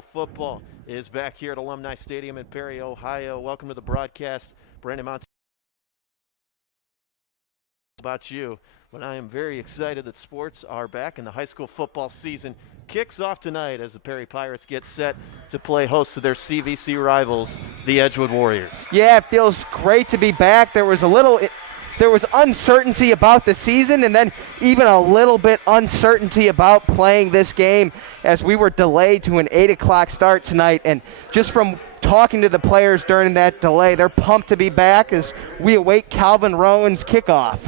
school football is back here at Alumni Stadium in Perry, Ohio. Welcome to the broadcast. Brandon Monte. About you, but I am very excited that sports are back and the high school football season kicks off tonight as the Perry Pirates get set to play host to their CVC rivals, the Edgewood Warriors. Yeah, it feels great to be back. There was uncertainty about the season, and then even a little bit uncertainty about playing this game as we were delayed to an 8 o'clock start tonight. And just from talking to the players during that delay, they're pumped to be back as we await Calvin Rowan's kickoff.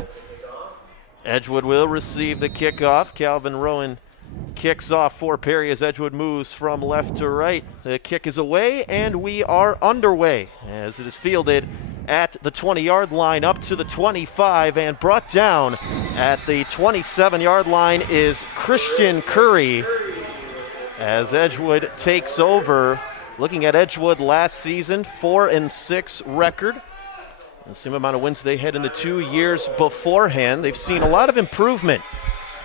Edgewood will receive the kickoff. Calvin Rowan kicks off for Perry as Edgewood moves from left to right. The kick is away, and we are underway as it is fielded at the 20-yard line up to the 25 and brought down at the 27-yard line is Christian Curry as Edgewood takes over. Looking at Edgewood last season, 4-6 record. The same amount of wins they had in the 2 years beforehand. They've seen a lot of improvement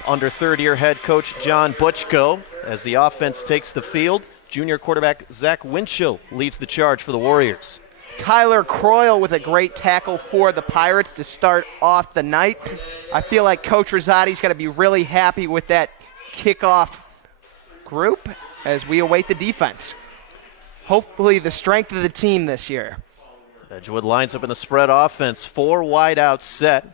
under third-year head coach John Butchko as the offense takes the field. Junior quarterback Zach Winchell leads the charge for the Warriors. Tyler Croyle with a great tackle for the Pirates to start off the night. I feel like Coach Rosati's got to be really happy with that kickoff group as we await the defense. Hopefully the strength of the team this year. Edgewood lines up in the spread offense, 4 wide out set.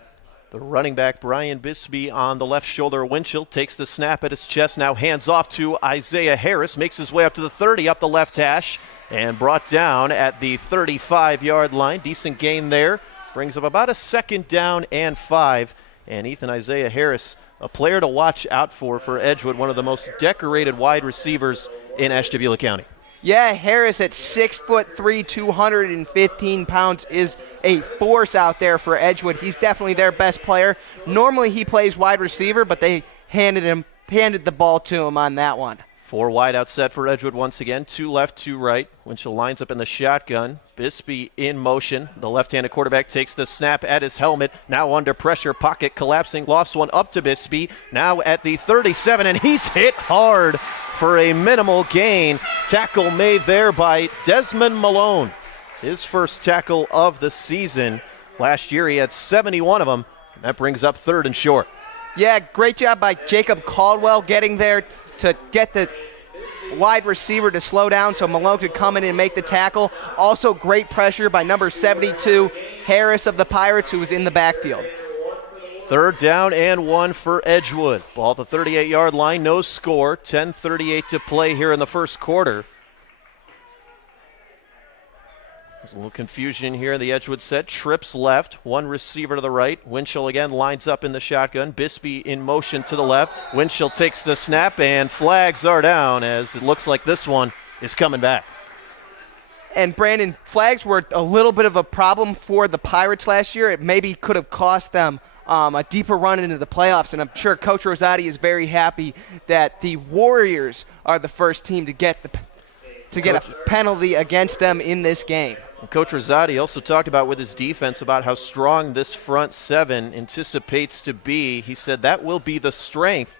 The running back, Brian Bisbee, on the left shoulder. Winchell takes the snap at his chest, now hands off to Isaiah Harris, makes his way up to the 30, up the left hash, and brought down at the 35-yard line. Decent gain there. Brings up about a 2nd down and 5. And Isaiah Harris, a player to watch out for Edgewood, one of the most decorated wide receivers in Ashtabula County. Yeah, Harris at 6'3", 215 pounds is a force out there for Edgewood. He's definitely their best player. Normally he plays wide receiver, but they handed the ball to him on that one. 4 wide out set for Edgewood once again, 2 left, 2 right. Winchell lines up in the shotgun. Bisbee in motion. The left-handed quarterback takes the snap at his helmet. Now under pressure, pocket collapsing, lofts one up to Bisbee. Now at the 37, and he's hit hard for a minimal gain. Tackle made there by Desmond Malone. His first tackle of the season. Last year he had 71 of them. That brings up 3rd and short. Yeah, great job by Jacob Caldwell getting there to get the wide receiver to slow down so Malone could come in and make the tackle. Also great pressure by number 72, Harris of the Pirates, who was in the backfield. 3rd down and 1 for Edgewood. Ball at the 38-yard line, no score. 10:38 to play here in the first quarter. There's a little confusion here in the Edgewood set. Trips left, 1 receiver to the right. Winchell again lines up in the shotgun. Bisbee in motion to the left. Winchell takes the snap, and flags are down as it looks like this one is coming back. And Brandon, flags were a little bit of a problem for the Pirates last year. It maybe could have cost them a deeper run into the playoffs, and I'm sure Coach Rosati is very happy that the Warriors are the first team to get a penalty against them in this game. And Coach Rosati also talked about with his defense about how strong this front 7 anticipates to be. He said that will be the strength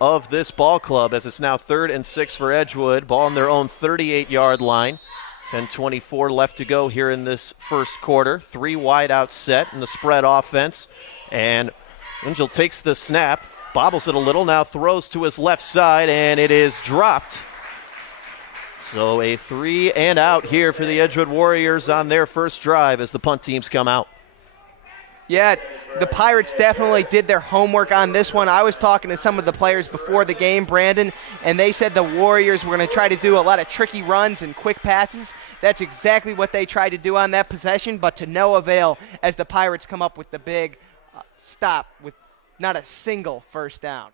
of this ball club as it's now 3rd and 6 for Edgewood. Ball on their own 38-yard line. 10:24 left to go here in this first quarter. 3 wide out set in the spread offense. And Winchell takes the snap, bobbles it a little, now throws to his left side, and it is dropped. So a 3 and out here for the Edgewood Warriors on their first drive as the punt teams come out. Yeah, the Pirates definitely did their homework on this one. I was talking to some of the players before the game, Brandon, and they said the Warriors were going to try to do a lot of tricky runs and quick passes. That's exactly what they tried to do on that possession, but to no avail as the Pirates come up with the big stop with not a single first down.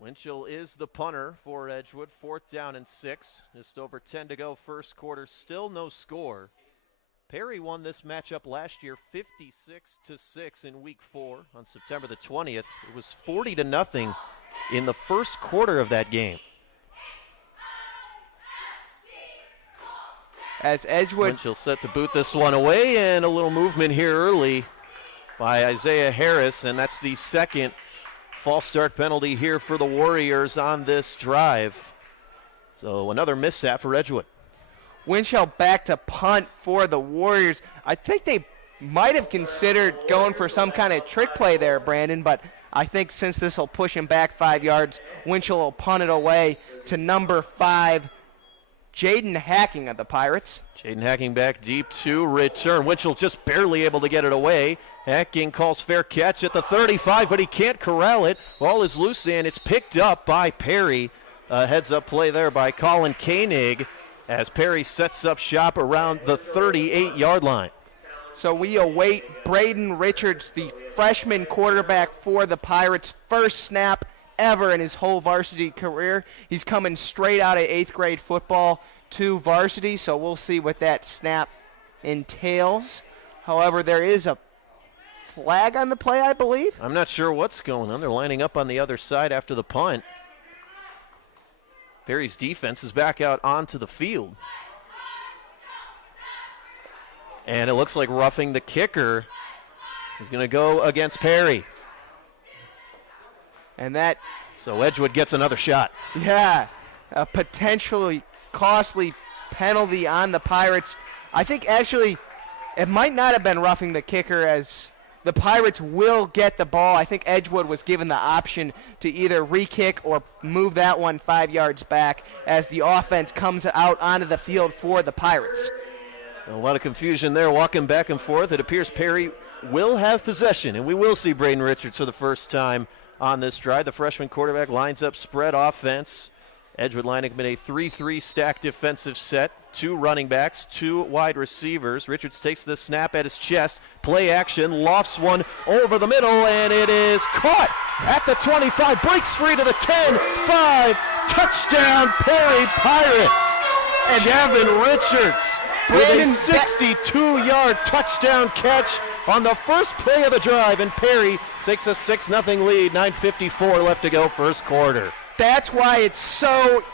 Winchell is the punter for Edgewood. 4th down and 6. Just over 10 to go first quarter. Still no score. Perry won this matchup last year 56-6 in week 4 on September the 20th. It was 40-0 in the first quarter of that game. As Edgewood Winchell set to boot this one away, and a little movement here early by Isaiah Harris, and that's the 2nd false start penalty here for the Warriors on this drive. So another mishap for Edgewood. Winchell back to punt for the Warriors. I think they might have considered going for some kind of trick play there, Brandon, but I think since this will push him back 5 yards, Winchell will punt it away to number 5, Jaden Hacking of the Pirates. Jaden Hacking back deep to return. Winchell just barely able to get it away. Hacking calls fair catch at the 35, but he can't corral it. Ball is loose, and it's picked up by Perry. Heads-up play there by Colin Koenig as Perry sets up shop around the 38-yard line. So we await Braden Richards, the freshman quarterback for the Pirates' first snap ever in his whole varsity career. He's coming straight out of 8th grade football to varsity, so we'll see what that snap entails. However, there is a flag on the play, I believe. I'm not sure what's going on. They're lining up on the other side after the punt. Perry's defense is back out onto the field. And it looks like roughing the kicker is going to go against Perry. And that... So Edgewood gets another shot. Yeah, a potentially costly penalty on the Pirates. I think actually it might not have been roughing the kicker, as the Pirates will get the ball. I think Edgewood was given the option to either re-kick or move that one 5 yards back as the offense comes out onto the field for the Pirates. A lot of confusion there, walking back and forth. It appears Perry will have possession, and we will see Braden Richards for the first time on this drive. The freshman quarterback lines up spread offense. Edgewood lining up in a 3-3 stack defensive set. 2 running backs, 2 wide receivers. Richards takes the snap at his chest. Play action, lofts one over the middle, and it is caught at the 25. Breaks free to the 10, 5, touchdown Perry Pirates. And Javin Richards with a 62-yard touchdown catch on the first play of the drive, and Perry takes a 6-0 lead, 9:54 left to go first quarter. That's why it's so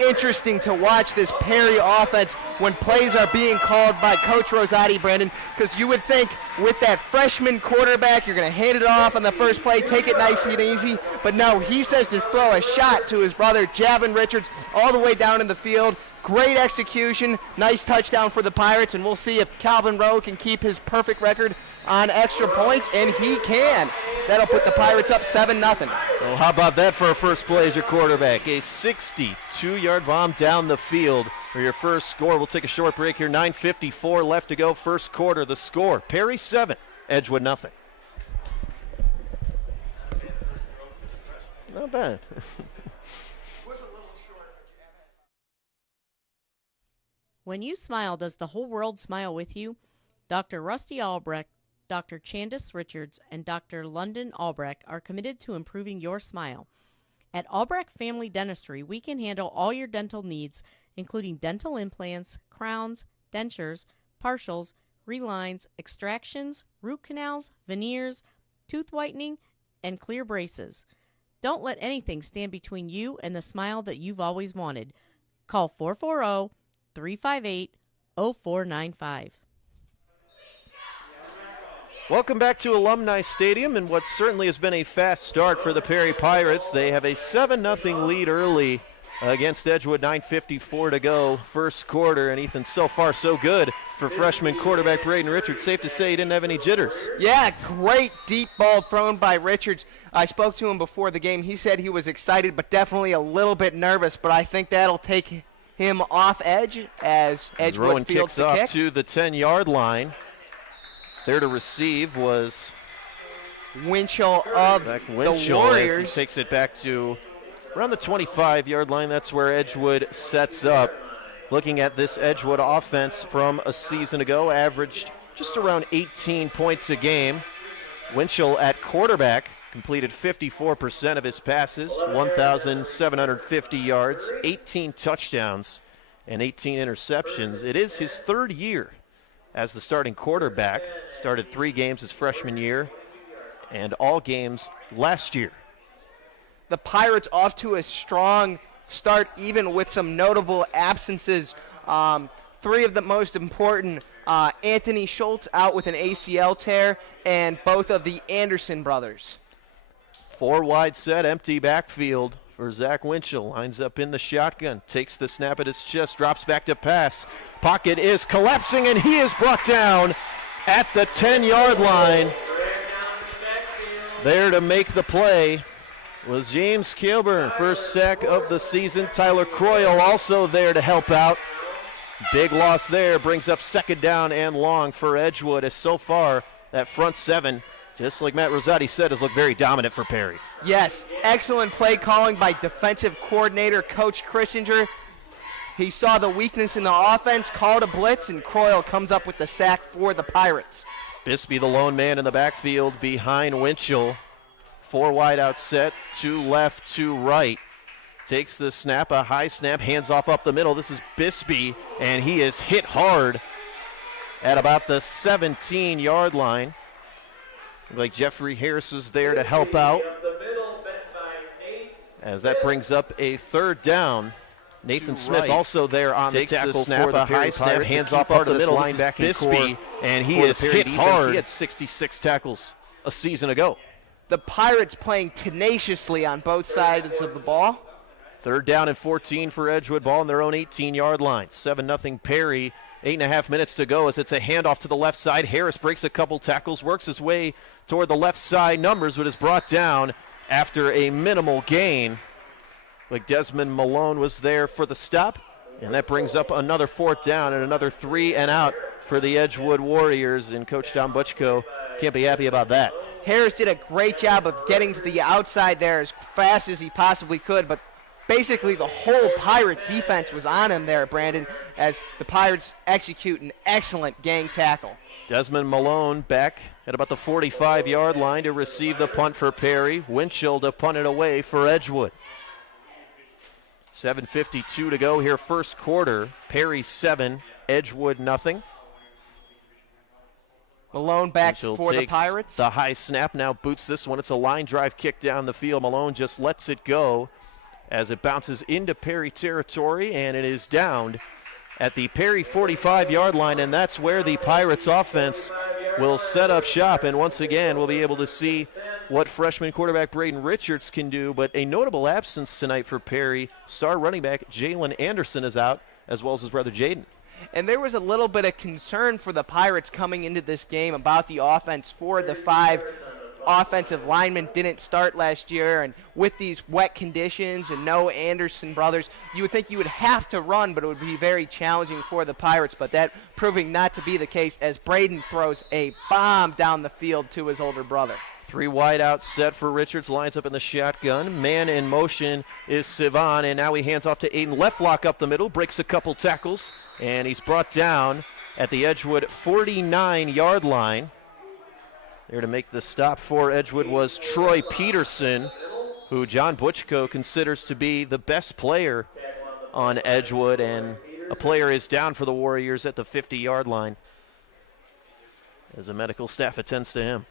interesting to watch this Perry offense when plays are being called by Coach Rosati, Brandon, because you would think with that freshman quarterback, you're going to hand it off on the first play, take it nice and easy, but no, he says to throw a shot to his brother, Javin Richards, all the way down in the field. Great execution, nice touchdown for the Pirates, and we'll see if Calvin Rowe can keep his perfect record on extra points, and he can. That'll put the Pirates up 7-0. Well, how about that for a first play as your quarterback? A 62-yard bomb down the field for your first score. We'll take a short break here. 9:54 left to go first quarter. The score, Perry 7, Edgewood 0. Not bad. When you smile, does the whole world smile with you? Dr. Rusty Albrecht, Dr. Chandis Richards, and Dr. London Albrecht are committed to improving your smile. At Albrecht Family Dentistry, we can handle all your dental needs, including dental implants, crowns, dentures, partials, relines, extractions, root canals, veneers, tooth whitening, and clear braces. Don't let anything stand between you and the smile that you've always wanted. Call 440-358-0495. Welcome back to Alumni Stadium, and what certainly has been a fast start for the Perry Pirates. They have a 7-0 lead early against Edgewood, 9:54 to go, first quarter. And Ethan, so far so good for freshman quarterback Braden Richards. Safe to say he didn't have any jitters. Yeah, great deep ball thrown by Richards. I spoke to him before the game. He said he was excited but definitely a little bit nervous, but I think that'll take him off edge as Edgewood Rowan fields kicks the off kick. to the 10-yard line. There to receive was Winchell of the Warriors. He takes it back to around the 25-yard line. That's where Edgewood sets up. Looking at this Edgewood offense from a season ago, averaged just around 18 points a game. Winchell at quarterback completed 54% of his passes, 1,750 yards, 18 touchdowns, and 18 interceptions. It is his third year as the starting quarterback. Started 3 games his freshman year and all games last year. The Pirates off to a strong start, even with some notable absences. 3 of the most important, Anthony Schultz out with an ACL tear, and both of the Anderson brothers. 4 wide set, empty backfield for Zach Winchell. Lines up in the shotgun, takes the snap at his chest, drops back to pass. Pocket is collapsing, and he is brought down at the 10-yard line. There to make the play was James Kilburn, first sack of the season. Tyler Croyle also there to help out. Big loss there, brings up second down and long for Edgewood, as so far that front seven, just like Matt Rosati said, has looked very dominant for Perry. Yes, excellent play calling by defensive coordinator Coach Christinger. He saw the weakness in the offense, called a blitz, and Croyle comes up with the sack for the Pirates. Bisbee, the lone man in the backfield behind Winchell. 4 wide out set, 2 left, 2 right. Takes the snap, a high snap, hands off up the middle. This is Bisbee, and he is hit hard at about the 17-yard line. Looked like Jeffrey Harris was there to help out, as that brings up a third down. Nathan Smith also there on the tackle for the high snap, hands off up the middle. Linebacking Bisbee, and he is hit hard. He had 66 tackles a season ago. The Pirates playing tenaciously on both sides of the ball. Third down and 14 for Edgewood, ball on their own 18-yard line. 7-0 Perry, 8.5 minutes to go as it's a handoff to the left side. Harris breaks a couple tackles, works his way toward the left side numbers, but is brought down after a minimal gain. Like Desmond Malone was there for the stop, and that brings up another fourth down and another 3 and out for the Edgewood Warriors, and Coach Don Butchko can't be happy about that. Harris did a great job of getting to the outside there as fast as he possibly could, but basically the whole Pirate defense was on him there, Brandon, as the Pirates execute an excellent gang tackle. Desmond Malone back at about the 45-yard line to receive the punt for Perry. Winchell to punt it away for Edgewood. 7:52 to go here, first quarter. Perry 7, Edgewood nothing. Malone back Winchell for the Pirates. The high snap, now boots this one. It's a line drive kick down the field. Malone just lets it go as it bounces into Perry territory, and it is downed at the Perry 45-yard line, and that's where the Pirates offense will set up shop. And once again, we'll be able to see what freshman quarterback Braden Richards can do, but a notable absence tonight for Perry. Star running back Jalen Anderson is out, as well as his brother Jaden. And there was a little bit of concern for the Pirates coming into this game about the offense. 4 of the 5 offensive linemen didn't start last year, and with these wet conditions and no Anderson brothers, you would think you would have to run, but it would be very challenging for the Pirates, but that proving not to be the case as Braden throws a bomb down the field to his older brother. 3 wide out set for Richards, lines up in the shotgun. Man in motion is Sivan, and now he hands off to Aiden. Left lock up the middle, breaks a couple tackles, and he's brought down at the Edgewood 49-yard line. There to make the stop for Edgewood was Troy Peterson, who John Butchko considers to be the best player on Edgewood, and a player is down for the Warriors at the 50-yard line as the medical staff attends to him.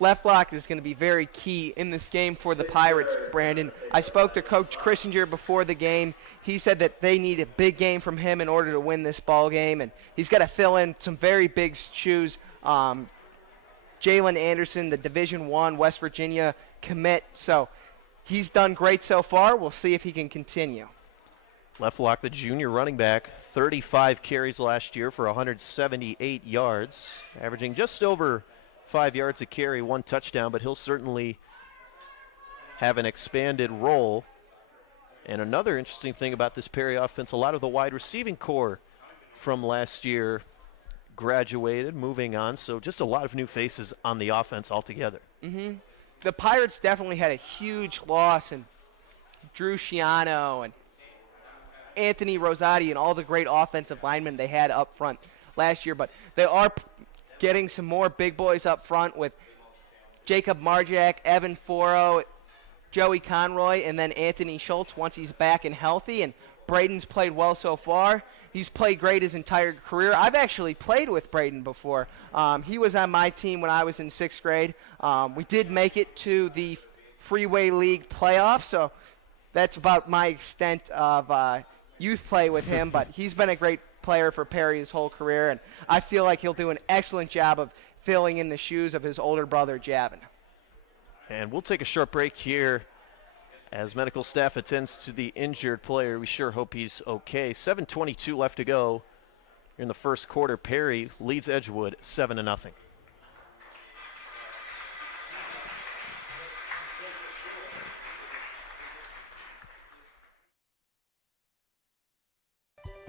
Left lock is going to be very key in this game for the Pirates, Brandon. I spoke to Coach Christinger before the game. He said that they need a big game from him in order to win this ball game, and he's got to fill in some very big shoes. Jalen Anderson, the Division I West Virginia commit, so he's done great so far. We'll see if he can continue. Left lock, the junior running back, 35 carries last year for 178 yards, averaging just over 5 yards a carry, 1 touchdown, but he'll certainly have an expanded role. And another interesting thing about this Perry offense, a lot of the wide receiving core from last year graduated, moving on, so just a lot of new faces on the offense altogether. The Pirates definitely had a huge loss in Drew Schiano and Anthony Rosati and all the great offensive linemen they had up front last year, but they are getting some more big boys up front with Jacob Marjak, Evan Foro, Joey Conroy, and then Anthony Schultz once he's back and healthy. And Braden's played well so far. He's played great his entire career. I've actually played with Braden before. He was on my team when I was in 6th grade. We did make it to the Freeway League playoffs, so that's about my extent of youth play with him. But he's been a great player for Perry his whole career, and I feel like he'll do an excellent job of filling in the shoes of his older brother, Javin. And we'll take a short break here As medical staff attends to the injured player, we sure hope he's okay. 7:22 left to go in the first quarter. Perry leads Edgewood 7-0.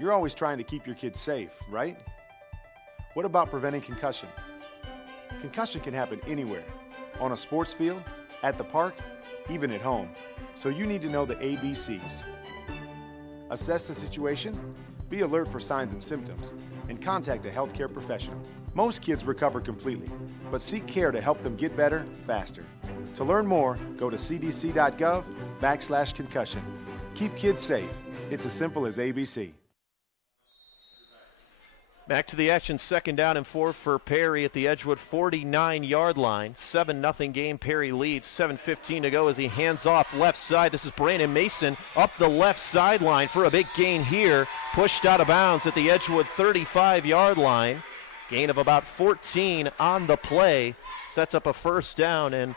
You're always trying to keep your kids safe, right? What about preventing concussion? Concussion can happen anywhere, on a sports field, at the park, even at home. So you need to know the ABCs. Assess the situation, be alert for signs and symptoms, and contact a healthcare professional. Most kids recover completely, but seek care to help them get better faster. To learn more, go to cdc.gov/concussion. Keep kids safe. It's as simple as ABC. Back to the action, 2nd down and 4 for Perry at the Edgewood 49-yard line. 7-0 game, Perry leads. 7:15 to go as he hands off left side. This is Brandon Mason up the left sideline for a big gain here. Pushed out of bounds at the Edgewood 35-yard line. Gain of about 14 on the play. Sets up a 1st down, and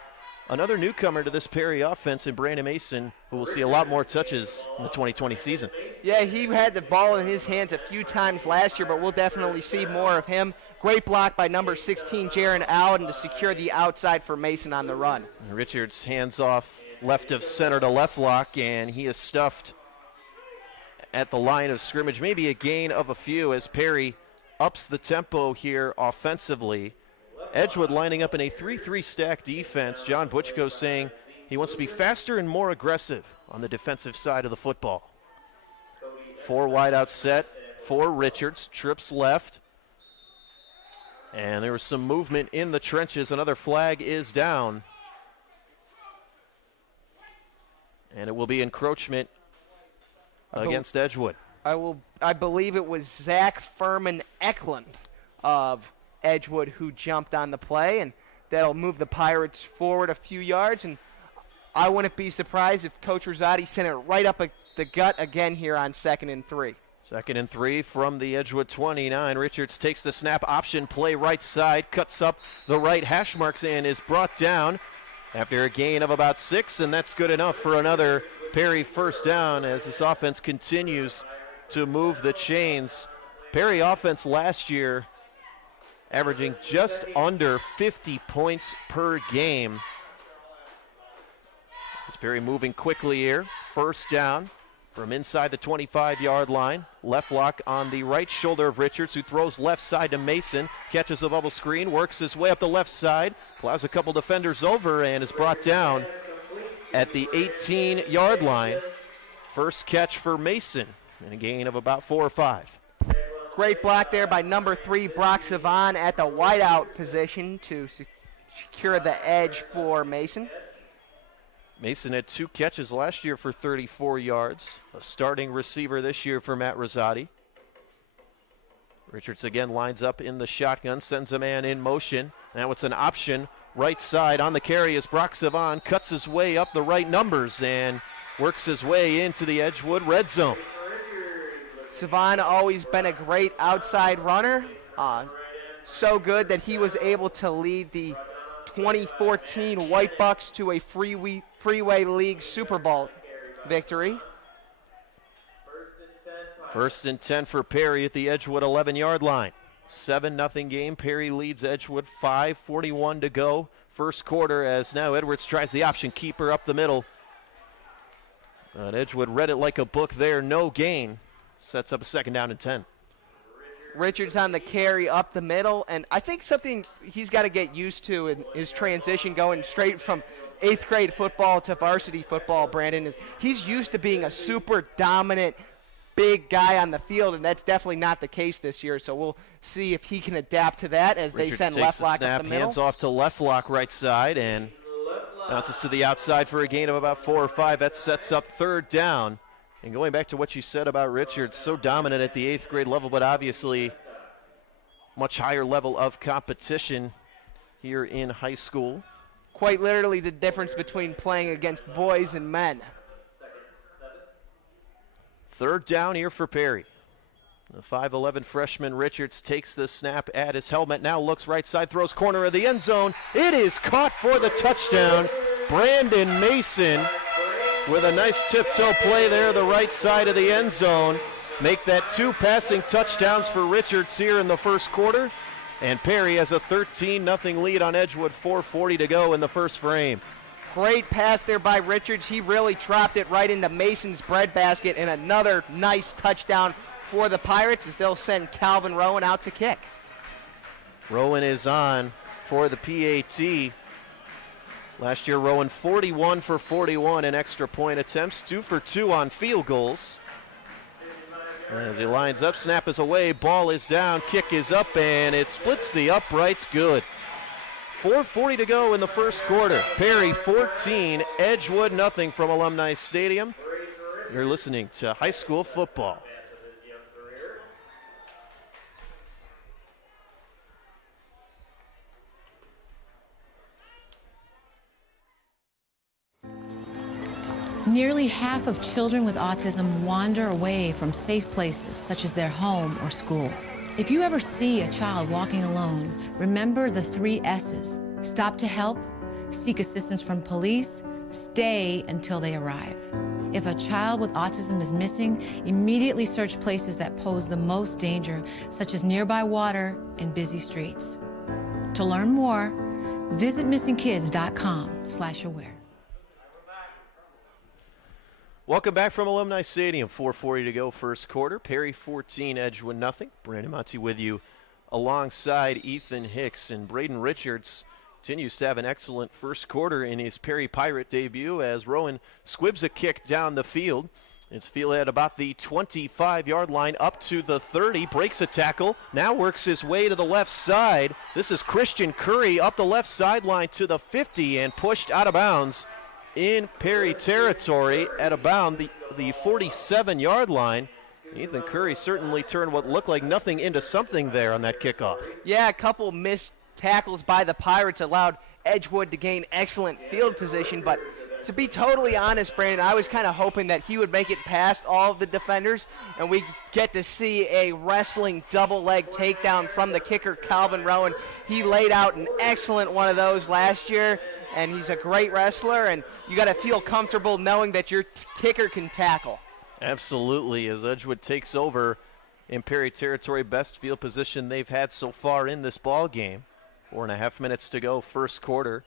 another newcomer to this Perry offense in Brandon Mason, who will see a lot more touches in the 2020 season. Yeah, he had the ball in his hands a few times last year, but we'll definitely see more of him. Great block by number 16, Jaron Allen, to secure the outside for Mason on the run. Richards hands off left of center to left lock, and he is stuffed at the line of scrimmage. Maybe a gain of a few as Perry ups the tempo here offensively. Edgewood lining up in a 3-3 stack defense. John Butchko saying he wants to be faster and more aggressive on the defensive side of the football. 4 wide out set for Richards. Trips left. And there was some movement in the trenches. Another flag is down. And it will be encroachment against Edgewood. I believe it was Zach Furman Eklund of Edgewood who jumped on the play, and that'll move the Pirates forward a few yards. And I wouldn't be surprised if Coach Rosati sent it right up the gut again here on 2nd and 3. 2nd and 3 from the Edgewood 29. Richards takes the snap, option play right side, cuts up the right hash marks, and is brought down after a gain of about 6, and that's good enough for another Perry 1st down as this offense continues to move the chains. Perry offense last year averaging just under 50 points per game. As Perry moving quickly here. 1st down from inside the 25-yard line. Left lock on the right shoulder of Richards, who throws left side to Mason. Catches a bubble screen, works his way up the left side, plows a couple defenders over, and is brought down at the 18-yard line. First catch for Mason, and a gain of about 4 or 5. Great block there by number 3, Brock Savon, at the wideout position to secure the edge for Mason. Mason had 2 catches last year for 34 yards. A starting receiver this year for Matt Rosati. Richards again lines up in the shotgun, sends a man in motion. Now it's an option right side on the carry as Brock Savon cuts his way up the right numbers and works his way into the Edgewood red zone. Savon always been a great outside runner. So good that he was able to lead the 2014 White Bucks to a Freeway League Super Bowl victory. 1st and 10 for Perry at the Edgewood 11-yard line. 7-0 game. Perry leads Edgewood. 5:41 to go. First quarter as now Edwards tries the option keeper up the middle. But Edgewood read it like a book there. No gain. Sets up a 2nd down and 10. Richards on the carry up the middle, and I think something he's got to get used to in his transition going straight from 8th grade football to varsity football, Brandon, is he's used to being a super dominant big guy on the field, and that's definitely not the case this year. So we'll see if he can adapt to that as Richards they send takes left the lock snap, up the middle. hands off to left lock right side, and bounces to the outside for a gain of about 4 or 5. That sets up 3rd down. And going back to what you said about Richards, so dominant at the 8th grade level, but obviously much higher level of competition here in high school. Quite literally the difference between playing against boys and men. 3rd down here for Perry. The 5'11 freshman Richards takes the snap at his helmet, now looks right side, throws corner of the end zone. It is caught for the touchdown. Brandon Mason with a nice tiptoe play there, the right side of the end zone. Make that 2 passing touchdowns for Richards here in the first quarter. And Perry has a 13-0 lead on Edgewood, 4:40 to go in the first frame. Great pass there by Richards. He really dropped it right into Mason's breadbasket, and another nice touchdown for the Pirates as they'll send Calvin Rowan out to kick. Rowan is on for the PAT. Last year, Rowan 41 for 41 in extra point attempts, 2 for 2 on field goals. As he lines up, snap is away, ball is down, kick is up, and it splits the uprights good. 4:40 to go in the first quarter. Perry 14, Edgewood nothing from Alumni Stadium. You're listening to high school football. Nearly half of children with autism wander away from safe places, such as their home or school. If you ever see a child walking alone, remember the 3 S's. Stop to help, seek assistance from police, stay until they arrive. If a child with autism is missing, immediately search places that pose the most danger, such as nearby water and busy streets. To learn more, visit missingkids.com/aware. Welcome back from Alumni Stadium. 4:40 to go, first quarter. Perry 14, Edgewood nothing. Brandon Monty with you alongside Ethan Hicks. And Braden Richards continues to have an excellent first quarter in his Perry Pirate debut as Rowan squibs a kick down the field. It's fielded at about the 25-yard line up to the 30, breaks a tackle, now works his way to the left side. This is Christian Curry up the left sideline to the 50 and pushed out of bounds in Perry territory at about the 47-yard line. Ethan Curry certainly turned what looked like nothing into something there on that kickoff. Yeah, a couple missed tackles by the Pirates allowed Edgewood to gain excellent field position, but to be totally honest, Brandon, I was kind of hoping that he would make it past all of the defenders and we get to see a wrestling double leg takedown from the kicker, Calvin Rowan. He laid out an excellent one of those last year, and he's a great wrestler, and you got to feel comfortable knowing that your kicker can tackle. Absolutely, as Edgewood takes over in Perry territory, best field position they've had so far in this ball game. 4.5 minutes to go, first quarter.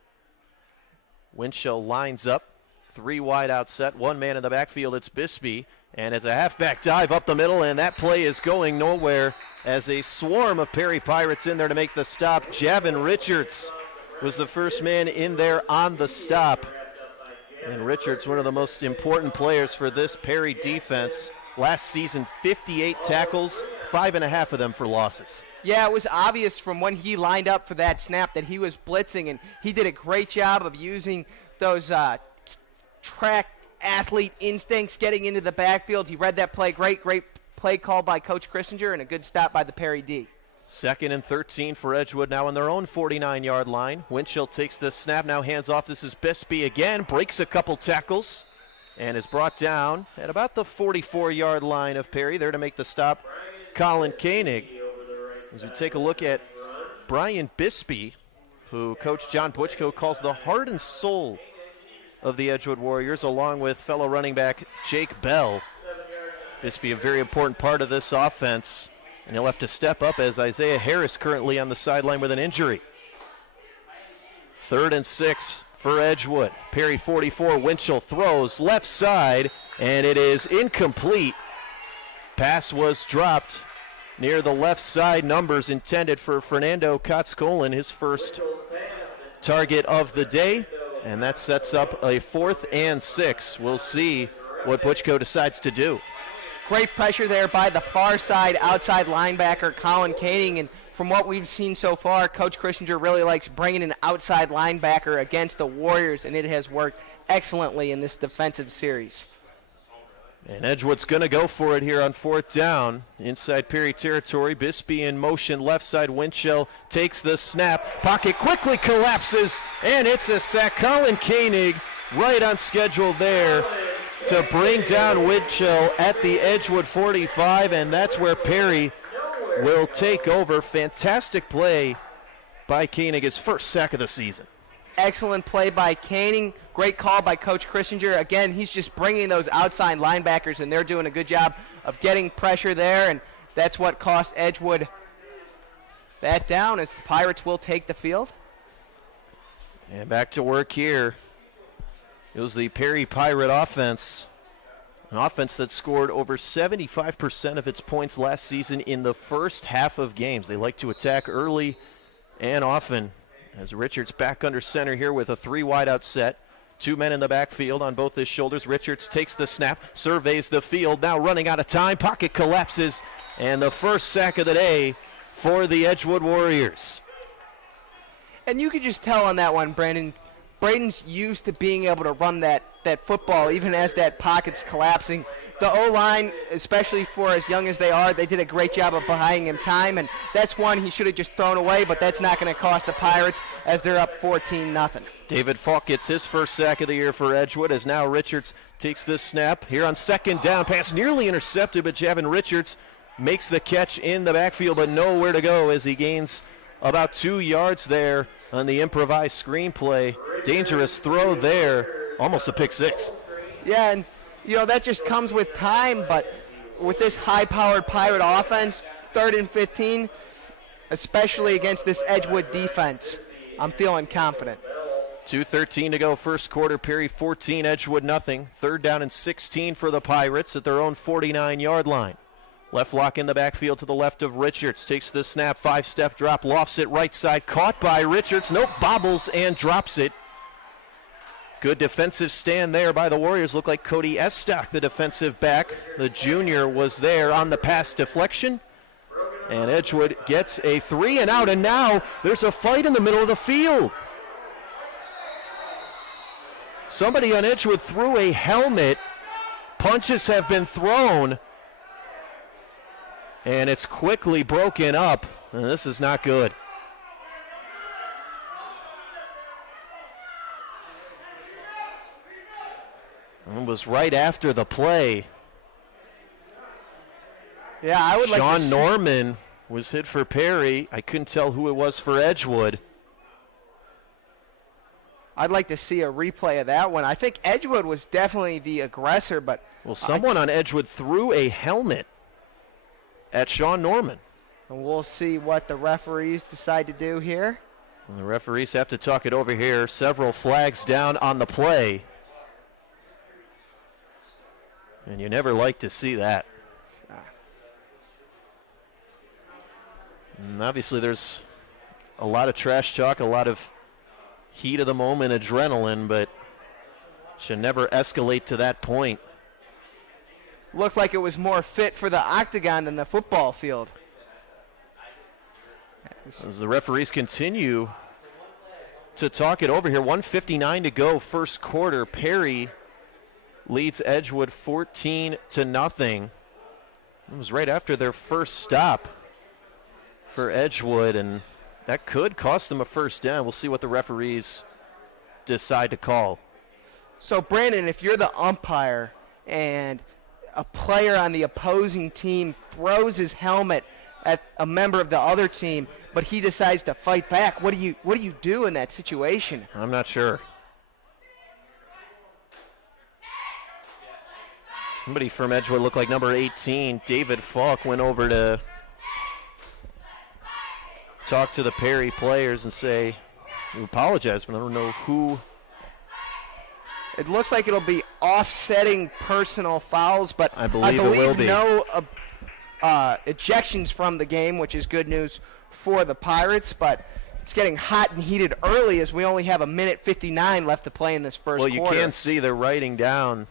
Winchell lines up, 3 wide out set, 1 man in the backfield, it's Bisbee, and it's a halfback dive up the middle, and that play is going nowhere as a swarm of Perry Pirates in there to make the stop. Javin Richards was the first man in there on the stop. And Richards, one of the most important players for this Perry defense. Last season, 58 tackles, 5.5 of them for losses. Yeah, it was obvious from when he lined up for that snap that he was blitzing, and he did a great job of using those track athlete instincts getting into the backfield. He read that play. Great play call by Coach Christinger, and a good stop by the Perry D. 2nd and 13 for Edgewood now on their own 49-yard line. Winchell takes the snap, now hands off. This is Bisbee again, breaks a couple tackles, and is brought down at about the 44-yard line of Perry. There to make the stop, Colin Koenig. As we take a look at Brian Bisbee, who Coach John Butchko calls the heart and soul of the Edgewood Warriors, along with fellow running back Jake Bell. Bisbee, a very important part of this offense. And he'll have to step up as Isaiah Harris currently on the sideline with an injury. 3rd and 6 for Edgewood. Perry 44, Winchell throws left side, and it is incomplete. Pass was dropped near the left side. Numbers intended for Fernando Kotzkolin, his first target of the day. And that sets up a 4th and 6. We'll see what Butchko decides to do. Great pressure there by the far side outside linebacker Colin Koenig, and from what we've seen so far, Coach Christinger really likes bringing an outside linebacker against the Warriors, and it has worked excellently in this defensive series. And Edgewood's going to go for it here on 4th down. Inside Perry territory, Bisbee in motion, left side. Winchell takes the snap. Pocket quickly collapses, and it's a sack. Colin Koenig right on schedule there to bring down Winchell at the Edgewood 45, and that's where Perry will take over. Fantastic play by Koenig, his first sack of the season. Excellent play by Canning. Great call by Coach Christinger. Again, he's just bringing those outside linebackers, and they're doing a good job of getting pressure there, and that's what cost Edgewood that down, as the Pirates will take the field. And back to work here. It was the Perry Pirate offense, an offense that scored over 75% of its points last season in the first half of games. They like to attack early and often. As Richards back under center here with a 3 wideout set. 2 men in the backfield on both his shoulders. Richards takes the snap, surveys the field, now running out of time. Pocket collapses, and the first sack of the day for the Edgewood Warriors. And you could just tell on that one, Brandon, Braden's used to being able to run that football even as that pocket's collapsing. The O-line, especially for as young as they are, they did a great job of buying him time, and that's one he should have just thrown away, but that's not going to cost the Pirates as they're up 14-0. David Falk gets his first sack of the year for Edgewood as now Richards takes this snap. Here on second down, pass nearly intercepted, but Javin Richards makes the catch in the backfield, but nowhere to go as he gains about 2 yards there on the improvised screenplay. Dangerous throw there, almost a pick six. Yeah, and that just comes with time, but with this high-powered Pirate offense, 3rd and 15, especially against this Edgewood defense, I'm feeling confident. 2:13 to go, first quarter. Perry 14, Edgewood nothing. 3rd down and 16 for the Pirates at their own 49-yard line. Left lock in the backfield to the left of Richards. Takes the snap, 5-step drop, lofts it right side. Caught by Richards. Nope, bobbles and drops it. Good defensive stand there by the Warriors. Looked like Cody Estock, the defensive back. The junior was there on the pass deflection. And Edgewood gets a 3 and out, and now there's a fight in the middle of the field. Somebody on Edgewood threw a helmet. Punches have been thrown. And it's quickly broken up. And this is not good. It was right after the play. Yeah, I would like to Sean Norman was hit for Perry. I couldn't tell who it was for Edgewood. I'd like to see a replay of that one. I think Edgewood was definitely the aggressor, but well, someone on Edgewood threw a helmet at Sean Norman. And we'll see what the referees decide to do here. And the referees have to talk it over here. Several flags down on the play. And you never like to see that. And obviously there's a lot of trash talk, a lot of heat of the moment adrenaline, but should never escalate to that point. Looked like it was more fit for the octagon than the football field. As the referees continue to talk it over here, 1:59 to go, first quarter. Perry leads Edgewood 14-0. It was right after their first stop for Edgewood, and that could cost them a first down. We'll see what the referees decide to call. So, Brandon, if you're the umpire and a player on the opposing team throws his helmet at a member of the other team, but he decides to fight back, what do you do in that situation? I'm not sure. Somebody from Edgewood looked like number 18, David Falk, went over to talk to the Perry players and say, we apologize, but I don't know who. It looks like it'll be offsetting personal fouls, but I believe it will be. No ejections from the game, which is good news for the Pirates, but it's getting hot and heated early as we only have 1:59 left to play in this first quarter. Well, you can see they're writing down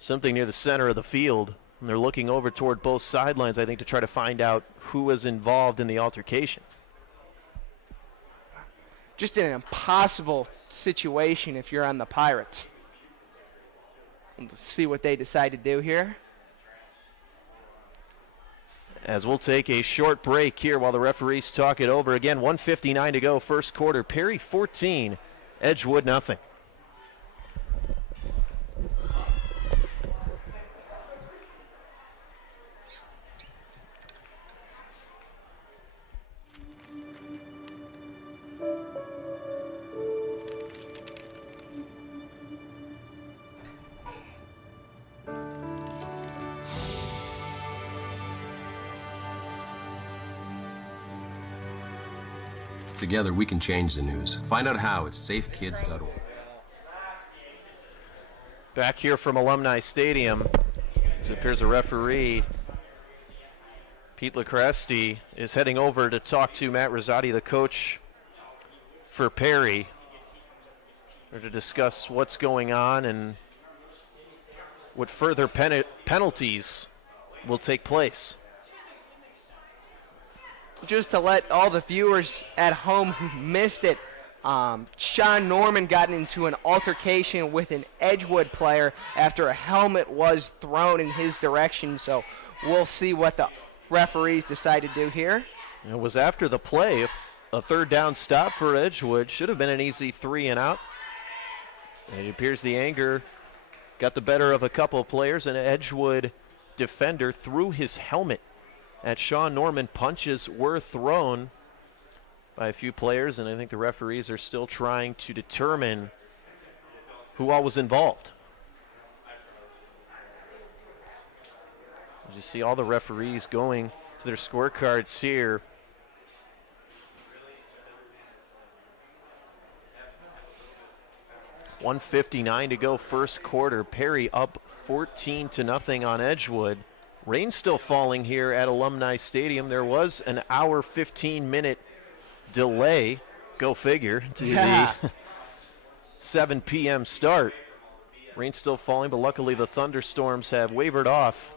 something near the center of the field. And they're looking over toward both sidelines, I think, to try to find out who was involved in the altercation. Just an impossible situation if you're on the Pirates. Let's see what they decide to do here. As we'll take a short break here while the referees talk it over. Again, 1:59 to go, first quarter. Perry 14, Edgewood nothing. Together we can change the news. Find out how at safekids.org. Back here from Alumni Stadium, as it appears a referee, Pete Lacresti, is heading over to talk to Matt Rosati, the coach for Perry, or to discuss what's going on and what further penalties will take place. Just to let all the viewers at home who missed it, Sean Norman got into an altercation with an Edgewood player after a helmet was thrown in his direction. So we'll see what the referees decide to do here. It was after the play. A third down stop for Edgewood. Should have been an easy 3 and out. And it appears the anger got the better of a couple of players. An Edgewood defender threw his helmet at Sean Norman. Punches were thrown by a few players, and I think the referees are still trying to determine who all was involved. As you see all the referees going to their scorecards here. .159 to go first quarter. Perry up 14-0 on Edgewood. Rain still falling here at Alumni Stadium. There was an hour 15-minute delay, go figure, to the 7 p.m. start. Rain still falling, but luckily the thunderstorms have wavered off.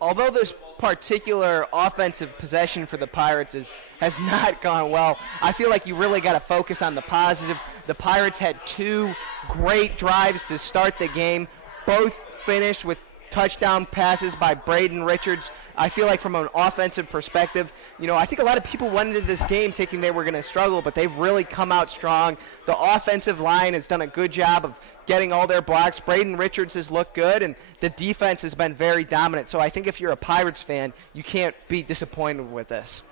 Although this particular offensive possession for the Pirates has not gone well, I feel like you really got to focus on the positive. The Pirates had 2 great drives to start the game, both finished with touchdown passes by Braden Richards. I feel like from an offensive perspective, I think a lot of people went into this game thinking they were going to struggle, but they've really come out strong. The offensive line has done a good job of getting all their blocks. Braden Richards has looked good, and the defense has been very dominant. So I think if you're a Pirates fan, you can't be disappointed with this.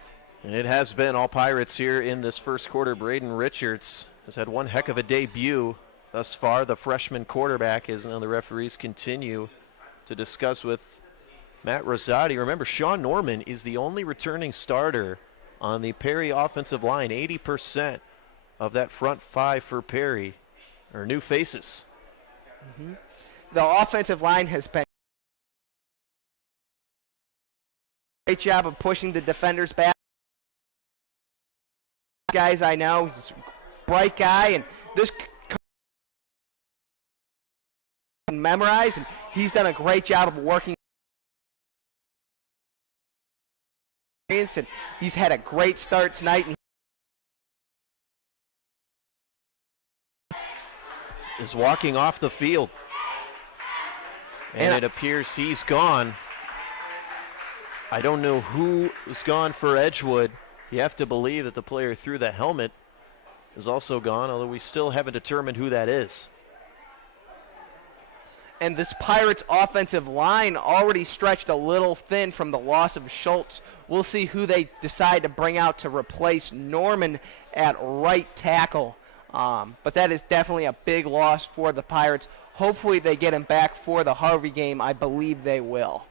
And it has been all Pirates here in this first quarter. Braden Richards has had one heck of a debut thus far. The freshman quarterback, as now the referees continue to discuss with Matt Rosati. Remember, Sean Norman is the only returning starter on the Perry offensive line. 80% of that front 5 for Perry are new faces. The offensive line has been a great job of pushing the defenders back. Guys I know, he's a bright guy, and this can memorize, and he's done a great job of working. And he's had a great start tonight. And is walking off the field. And it appears he's gone. I don't know who is gone for Edgewood. You have to believe that the player who threw the helmet is also gone, although we still haven't determined who that is. And this Pirates offensive line already stretched a little thin from the loss of Schultz. We'll see who they decide to bring out to replace Norman at right tackle. But that is definitely a big loss for the Pirates. Hopefully they get him back for the Harvey game. I believe they will.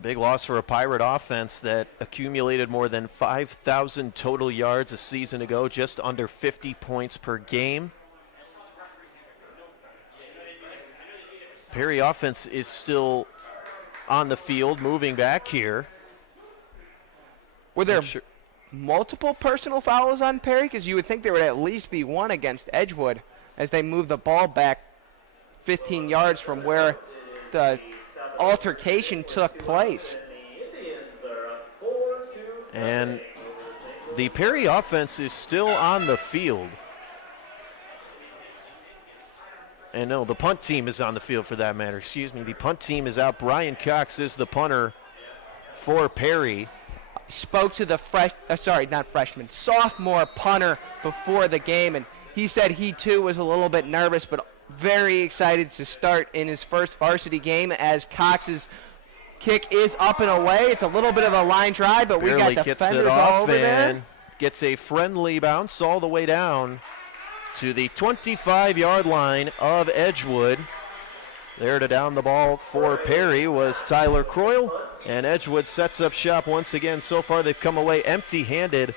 Big loss for a Pirate offense that accumulated more than 5,000 total yards a season ago, just under 50 points per game. Perry offense is still on the field, moving back here. Were there multiple personal fouls on Perry? Because you would think there would at least be one against Edgewood as they move the ball back 15 yards from where the altercation took place. And the Perry offense is still on the field. And no, the punt team is on the field for that matter. Excuse me, the punt team is out. Brian Cox is the punter for Perry. Spoke to the sophomore punter before the game, and he said he too was a little bit nervous, but very excited to start in his first varsity game as Cox's kick is up and away. It's a little bit of a line drive, but Barely we got defenders all over there. Gets a friendly bounce all the way down to the 25-yard line of Edgewood. There to down the ball for Perry was Tyler Croyle, and Edgewood sets up shop once again. So far they've come away empty-handed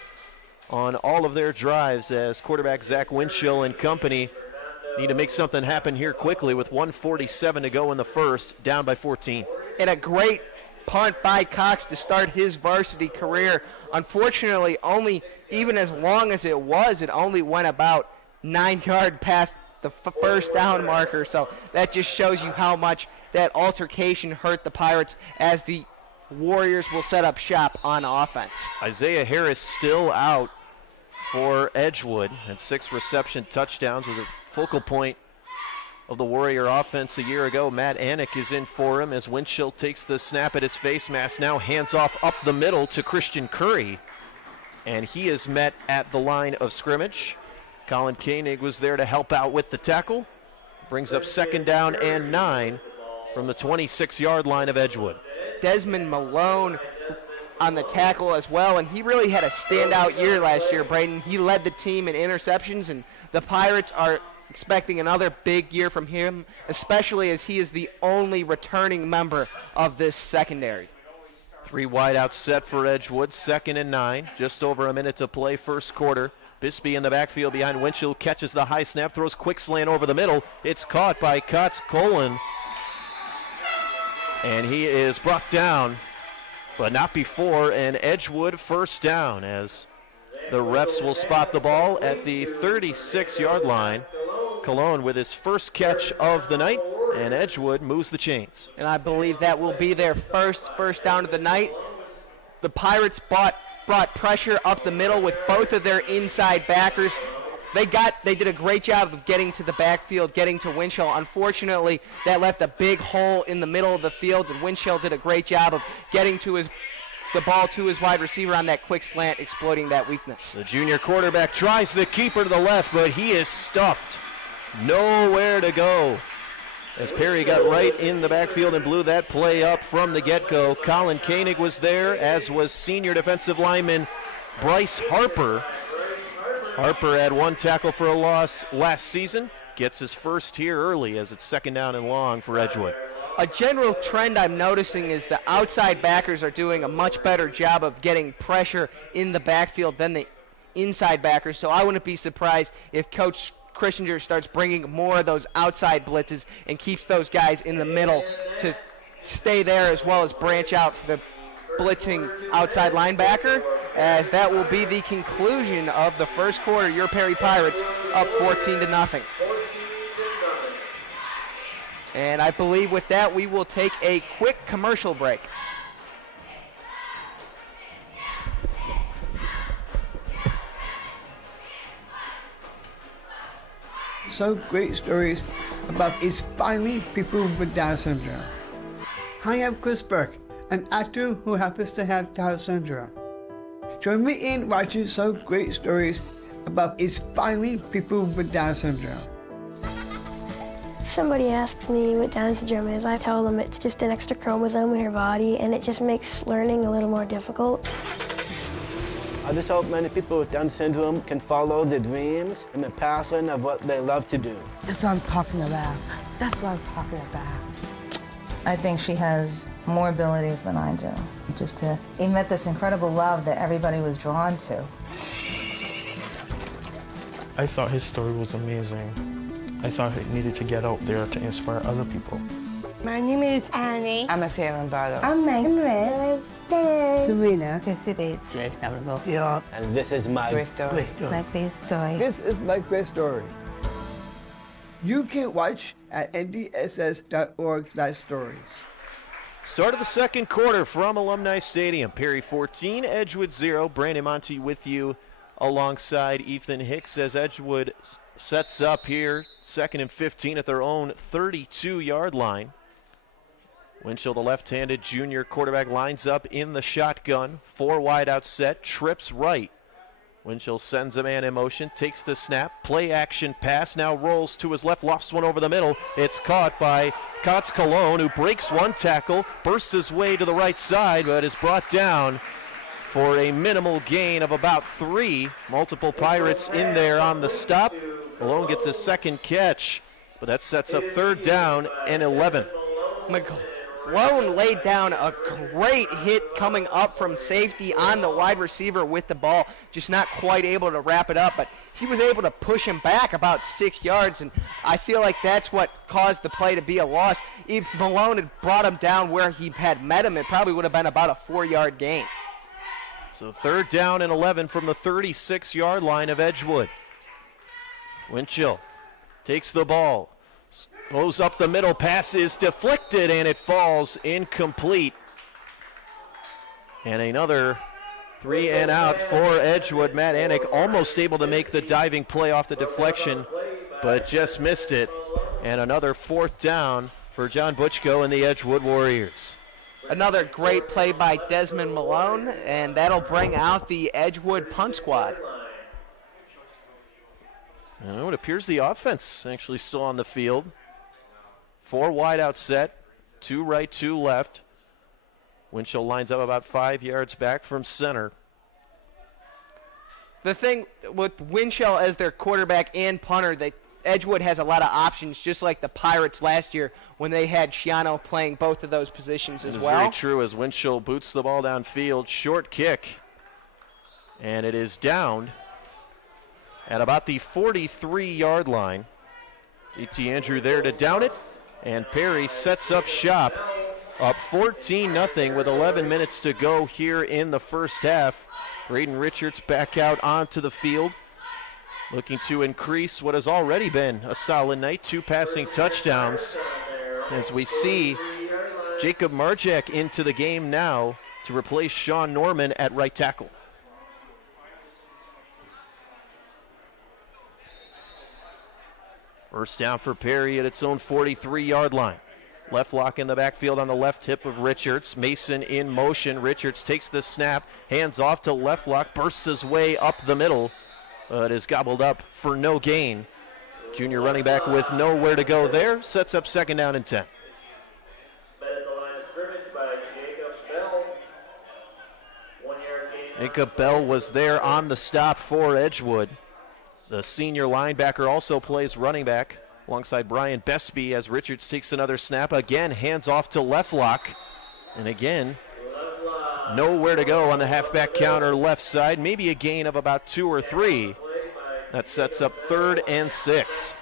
on all of their drives as quarterback Zach Winchell and company need to make something happen here quickly with 1:47 to go in the first, down by 14. And a great punt by Cox to start his varsity career. Unfortunately, only even as long as it was, it only went about 9 yards past the first down marker. So that just shows you how much that altercation hurt the Pirates as the Warriors will set up shop on offense. Isaiah Harris still out for Edgewood, and 6 reception touchdowns was a focal point of the Warrior offense a year ago. Matt Anik is in for him as Winchell takes the snap at his face mask, now hands off up the middle to Christian Curry, and he is met at the line of scrimmage. Colin Koenig was there to help out with the tackle. Brings up 2nd down and 9 from the 26-yard line of Edgewood. Desmond Malone on the tackle as well, and he really had a standout year last year, Braden. He led the team in interceptions, and the Pirates are expecting another big year from him, especially as he is the only returning member of this secondary. 3 wide out set for Edgewood, 2nd and 9. Just over a minute to play first quarter. Bisbee in the backfield behind Winchell, catches the high snap, throws quick slant over the middle. It's caught by Kotz Colon, and he is brought down, but not before an Edgewood first down, as the refs will spot the ball at the 36-yard line. Cologne with his first catch of the night, and Edgewood moves the chains. And I believe that will be their first down of the night. The Pirates brought pressure up the middle with both of their inside backers. They did a great job of getting to the backfield, getting to Winchell. Unfortunately, that left a big hole in the middle of the field, and Winchell did a great job of getting to the ball to his wide receiver on that quick slant, exploiting that weakness. The junior quarterback tries the keeper to the left, but he is stuffed. Nowhere to go, as Perry got right in the backfield and blew that play up from the get-go. Colin Koenig was there, as was senior defensive lineman Bryce Harper. Harper had 1 tackle for a loss last season. Gets his first here early as it's 2nd down and long for Edgewood. A general trend I'm noticing is the outside backers are doing a much better job of getting pressure in the backfield than the inside backers, so I wouldn't be surprised if Coach Christinger starts bringing more of those outside blitzes and keeps those guys in the middle to stay there, as well as branch out for the blitzing outside linebacker, as that will be the conclusion of the first quarter. Your Perry Pirates up 14-0. And I believe with that we will take a quick commercial break. So great stories about inspiring people with Down syndrome. Hi, I'm Chris Burke, an actor who happens to have Down syndrome. Join me in watching some great stories about inspiring people with Down syndrome. If somebody asks me what Down syndrome is, I tell them it's just an extra chromosome in your body, and it just makes learning a little more difficult. I just hope many people with Down syndrome can follow their dreams and the passion of what they love to do. That's what I'm talking about. That's what I'm talking about. I think she has more abilities than I do. Just to emit this incredible love that everybody was drawn to. I thought his story was amazing. I thought he needed to get out there to inspire other people. My name is Annie. I'm a Salem Barlow. I'm Megan. Serena. And this is my Great story. My great story. This is my great story. You can watch at ndss.org/stories. Start of the second quarter from Alumni Stadium. Perry 14, Edgewood 0. Brandon Monty with you alongside Ethan Hicks as Edgewood sets up here, 2nd and 15 at their own 32-yard line. Winchell, the left-handed junior quarterback, lines up in the shotgun. 4 wide out set, trips right. Winchell sends a man in motion, takes the snap, play action pass, now rolls to his left, lofts one over the middle. It's caught by Kotz Cologne, who breaks 1 tackle, bursts his way to the right side, but is brought down for a minimal gain of about 3. Multiple Pirates in there on the stop. Cologne gets his 2nd catch but that sets up 3rd down and 11. Malone laid down a great hit coming up from safety on the wide receiver with the ball, just not quite able to wrap it up, but he was able to push him back about 6 yards, and I feel like that's what caused the play to be a loss. If Malone had brought him down where he had met him, it probably would have been about a 4-yard gain. So 3rd down and 11 from the 36-yard line of Edgewood. Winchell takes the ball. Goes up the middle, pass is deflected, and it falls incomplete. And another 3 and out for Edgewood. Matt Anik almost able to make the diving play off the deflection, but just missed it. And another 4th down for John Butchko and the Edgewood Warriors. Another great play by Desmond Malone, and that'll bring out the Edgewood punt squad. And it appears the offense actually still on the field. 4 wide out set, 2 right, 2 left. Winchell lines up about 5 yards back from center. The thing with Winchell as their quarterback and punter, Edgewood has a lot of options, just like the Pirates last year when they had Schiano playing both of those positions as well. It is very true as Winchell boots the ball downfield. Short kick. And it is downed at about the 43-yard line. E.T. Andrew there to down it. And Perry sets up shop, up 14-0 with 11 minutes to go here in the first half. Braden Richards back out onto the field, looking to increase what has already been a solid night. 2 passing touchdowns as we see Jacob Marjak into the game now to replace Sean Norman at right tackle. First down for Perry at its own 43-yard line. Left lock in the backfield on the left hip of Richards. Mason in motion. Richards takes the snap, hands off to left lock, bursts his way up the middle, but is gobbled up for no gain. Junior running back with nowhere to go there, sets up 2nd down and 10. Jacob Bell was there on the stop for Edgewood. The senior linebacker also plays running back alongside Brian Besby as Richards takes another snap. Again, hands off to left lock. And again, nowhere to go on the halfback counter left side. Maybe a gain of about 2 or 3. That sets up 3rd and 6.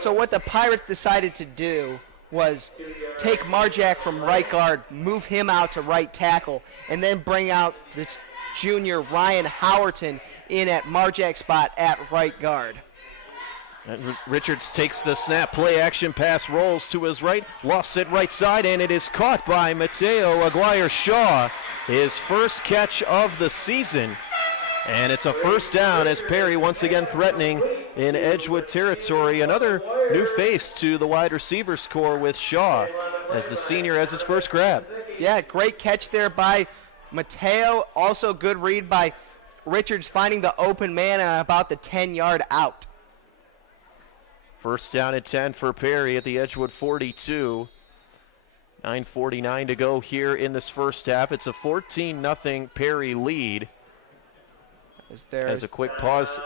So what the Pirates decided to do was take Marjak from right guard, move him out to right tackle, and then bring out this junior Ryan Howerton in at Marjak's spot at right guard. And Richards takes the snap, play action pass, rolls to his right, lost it right side, and it is caught by Mateo Aguirre-Shaw, his first catch of the season. And it's a first down as Perry once again threatening in Edgewood territory. Another new face to the wide receivers corps with Shaw as the senior has his first grab. Yeah, great catch there by Mateo. Also good read by Richards finding the open man at about the 10-yard out. First down and 10 for Perry at the Edgewood 42. 9:49 to go here in this first half. It's a 14-0 Perry lead. As a quick pause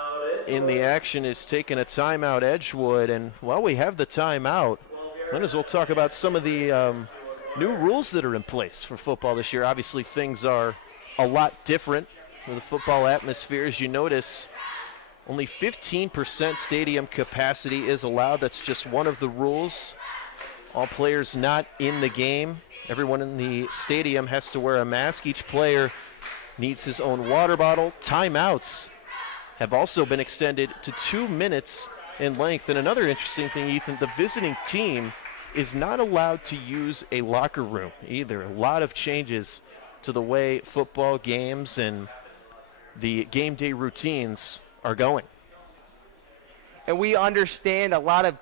in the action is taking a timeout Edgewood. And while we have the timeout, might as well talk about some of the new rules that are in place for football this year. Obviously things are a lot different for the football atmosphere. As you notice, only 15% stadium capacity is allowed. That's just one of the rules. All players not in the game. Everyone in the stadium has to wear a mask. Each player needs his own water bottle. Timeouts have also been extended to 2 minutes in length. And another interesting thing, Ethan, the visiting team is not allowed to use a locker room either. A lot of changes to the way football games and the game day routines are going. And we understand a lot of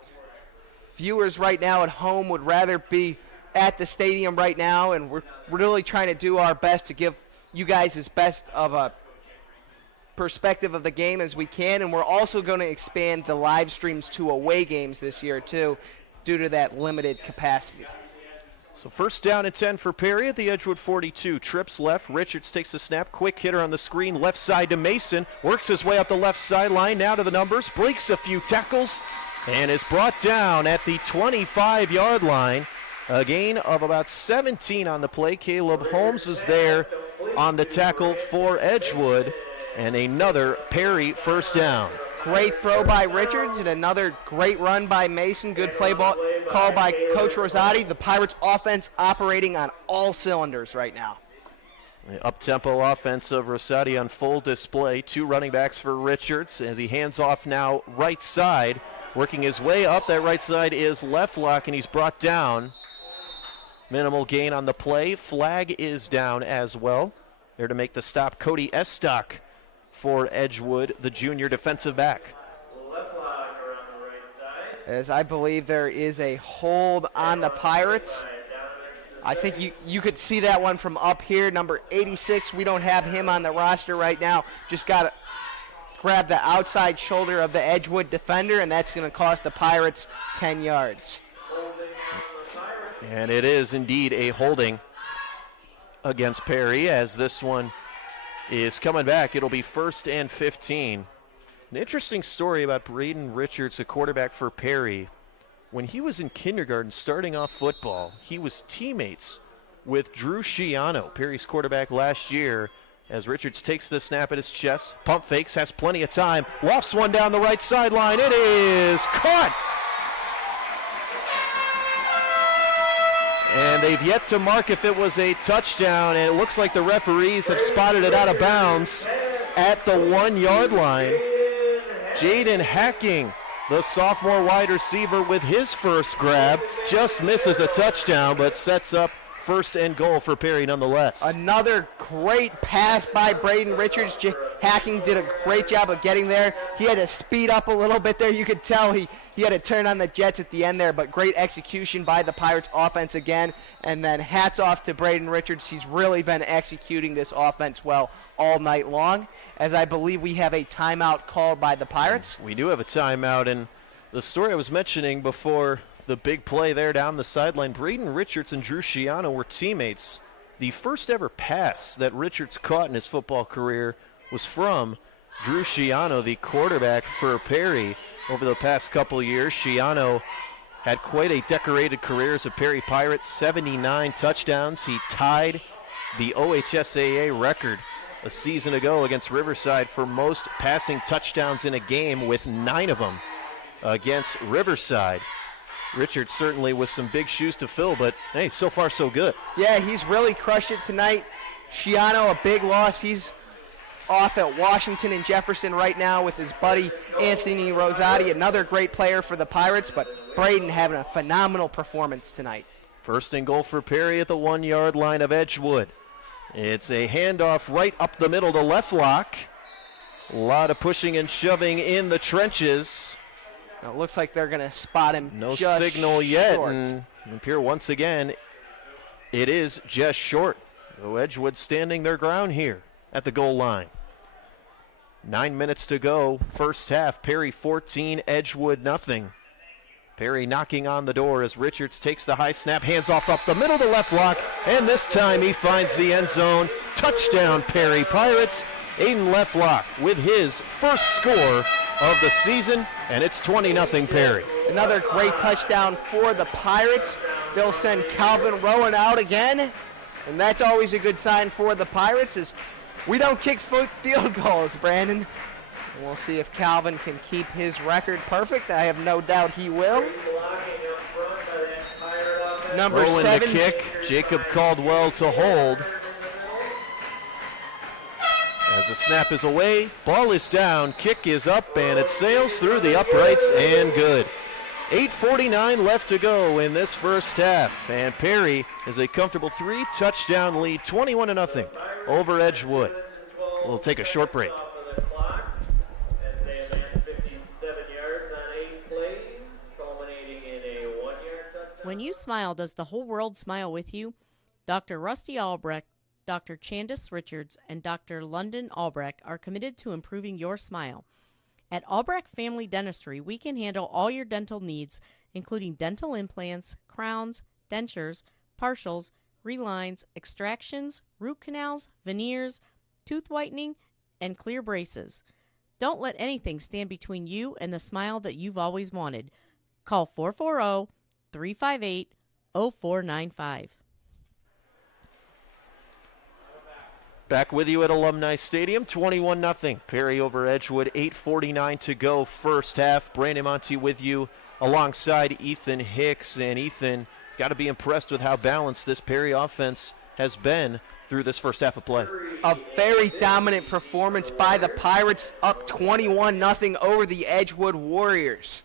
viewers right now at home would rather be at the stadium right now, and we're really trying to do our best to give you guys as best of a perspective of the game as we can. And we're also going to expand the live streams to away games this year too, due to that limited capacity. So first down and 10 for Perry at the Edgewood 42. Trips left. Richards takes a snap. Quick hitter on the screen. Left side to Mason. Works his way up the left sideline. Now to the numbers. Breaks a few tackles. and is brought down at the 25-yard line. A gain of about 17 on the play. Caleb Holmes was there on the tackle for Edgewood, and another Perry first down. Great throw by Richards and another great run by Mason. Good play ball call by Coach Rosati. The Pirates offense operating on all cylinders right now. The up-tempo offense of Rosati on full display. Two running backs for Richards as he hands off now right side. Working his way up that right side is Leftlock, and he's brought down. Minimal gain on the play. Flag is down as well. There to make the stop, Cody Estock for Edgewood, the junior defensive back. As I believe there is a hold on the Pirates. I think you could see that one from up here. Number 86, we don't have him on the roster right now. Just got to grab the outside shoulder of the Edgewood defender, and that's going to cost the Pirates 10 yards. And it is indeed a holding against Perry as this one is coming back. It'll be 1st and 15. An interesting story about Braden Richards, the quarterback for Perry. When he was in kindergarten starting off football, he was teammates with Drew Schiano, Perry's quarterback last year. As Richards takes the snap at his chest, pump fakes, has plenty of time, lofts one down the right sideline. It is caught! And they've yet to mark if it was a touchdown, and it looks like the referees have spotted it out of bounds at the 1-yard line. Jaden Hacking, the sophomore wide receiver, with his first grab, just misses a touchdown, but sets up 1st and goal for Perry nonetheless. Another great pass by Braden Richards. Hacking did a great job of getting there. He had to speed up a little bit there. You could tell he had to turn on the jets at the end there, but great execution by the Pirates offense again. And then hats off to Braden Richards. He's really been executing this offense well all night long, as I believe we have a timeout called by the Pirates. We do have a timeout, and the story I was mentioning before the big play there down the sideline, Braden Richards and Drew Schiano were teammates. The first ever pass that Richards caught in his football career was from Drew Schiano, the quarterback for Perry. Over the past couple of years, Schiano had quite a decorated career as a Perry Pirate, 79 touchdowns. He tied the OHSAA record a season ago against Riverside for most passing touchdowns in a game, with 9 of them against Riverside. Richards certainly with some big shoes to fill, but hey, so far so good. Yeah, he's really crushed it tonight. Schiano, a big loss. He's off at Washington and Jefferson right now with his buddy Anthony Rosati, another great player for the Pirates, but Braden having a phenomenal performance tonight. 1st and goal for Perry at the 1-yard line of Edgewood. It's a handoff right up the middle to Leftlock. A lot of pushing and shoving in the trenches. Now it looks like they're going to spot him. No just signal yet, short. and appear once again it is just short. So Edgewood standing their ground here at the goal line. 9 minutes to go, first half. Perry 14, Edgewood nothing. Perry knocking on the door as Richards takes the high snap, hands off up the middle to Leftlock, and this time he finds the end zone. Touchdown Perry Pirates. Aiden Leftlock with his first score of the season, and it's 20-0 Perry. Another great touchdown for the Pirates. They'll send Calvin Rowan out again, and that's always a good sign for the Pirates, as we don't kick field goals, Brandon. And we'll see if Calvin can keep his record perfect. I have no doubt he will. Number Rowan 7. The kick. Jacob Caldwell to hold. As the snap is away, ball is down, kick is up, and it sails through the uprights and good. 8:49 left to go in this first half, and Perry has a comfortable 3-touchdown lead, 21-0 over Edgewood. We'll take a short break. When you smile, does the whole world smile with you? Dr. Rusty Albrecht, Dr. Chandis Richards, and Dr. London Albrecht are committed to improving your smile. At Albrecht Family Dentistry, we can handle all your dental needs, including dental implants, crowns, dentures, partials, relines, extractions, root canals, veneers, tooth whitening, and clear braces. Don't let anything stand between you and the smile that you've always wanted. Call 440-358-0495. Back with you at Alumni Stadium, 21-0. Perry over Edgewood, 8:49 to go, first half. Brandon Monty with you alongside Ethan Hicks. And Ethan, got to be impressed with how balanced this Perry offense has been through this first half of play. A very dominant performance by the Pirates, up 21-0 over the Edgewood Warriors.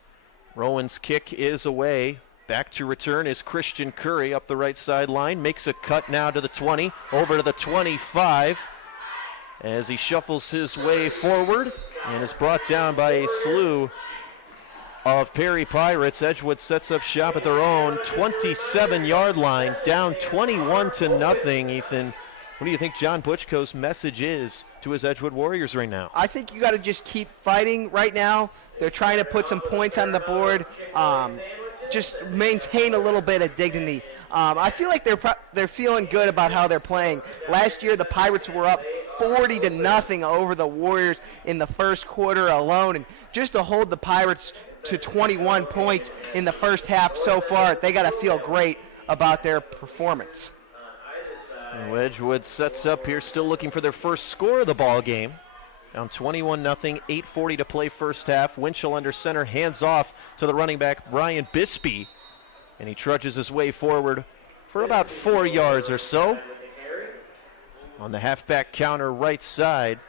Rowan's kick is away. Back to return is Christian Curry up the right sideline. Makes a cut now to the 20, over to the 25 as he shuffles his way forward and is brought down by a slew of Perry Pirates. Edgewood sets up shop at their own 27-yard line, down 21-0. Ethan, what do you think John Butchko's message is to his Edgewood Warriors right now? I think you got to just keep fighting right now. They're trying to put some points on the board. Just maintain a little bit of dignity. I feel like they're feeling good about how they're playing. Last year, the Pirates were up 40-0 over the Warriors in the first quarter alone, and just to hold the Pirates to 21 points in the first half so far, they got to feel great about their performance. And Edgewood sets up here, still looking for their first score of the ball game. Down 21-0, 8:40 to play first half. Winchell under center, hands off to the running back, Brian Bispy. And he trudges his way forward for about 4 yards or so. On the halfback counter right side.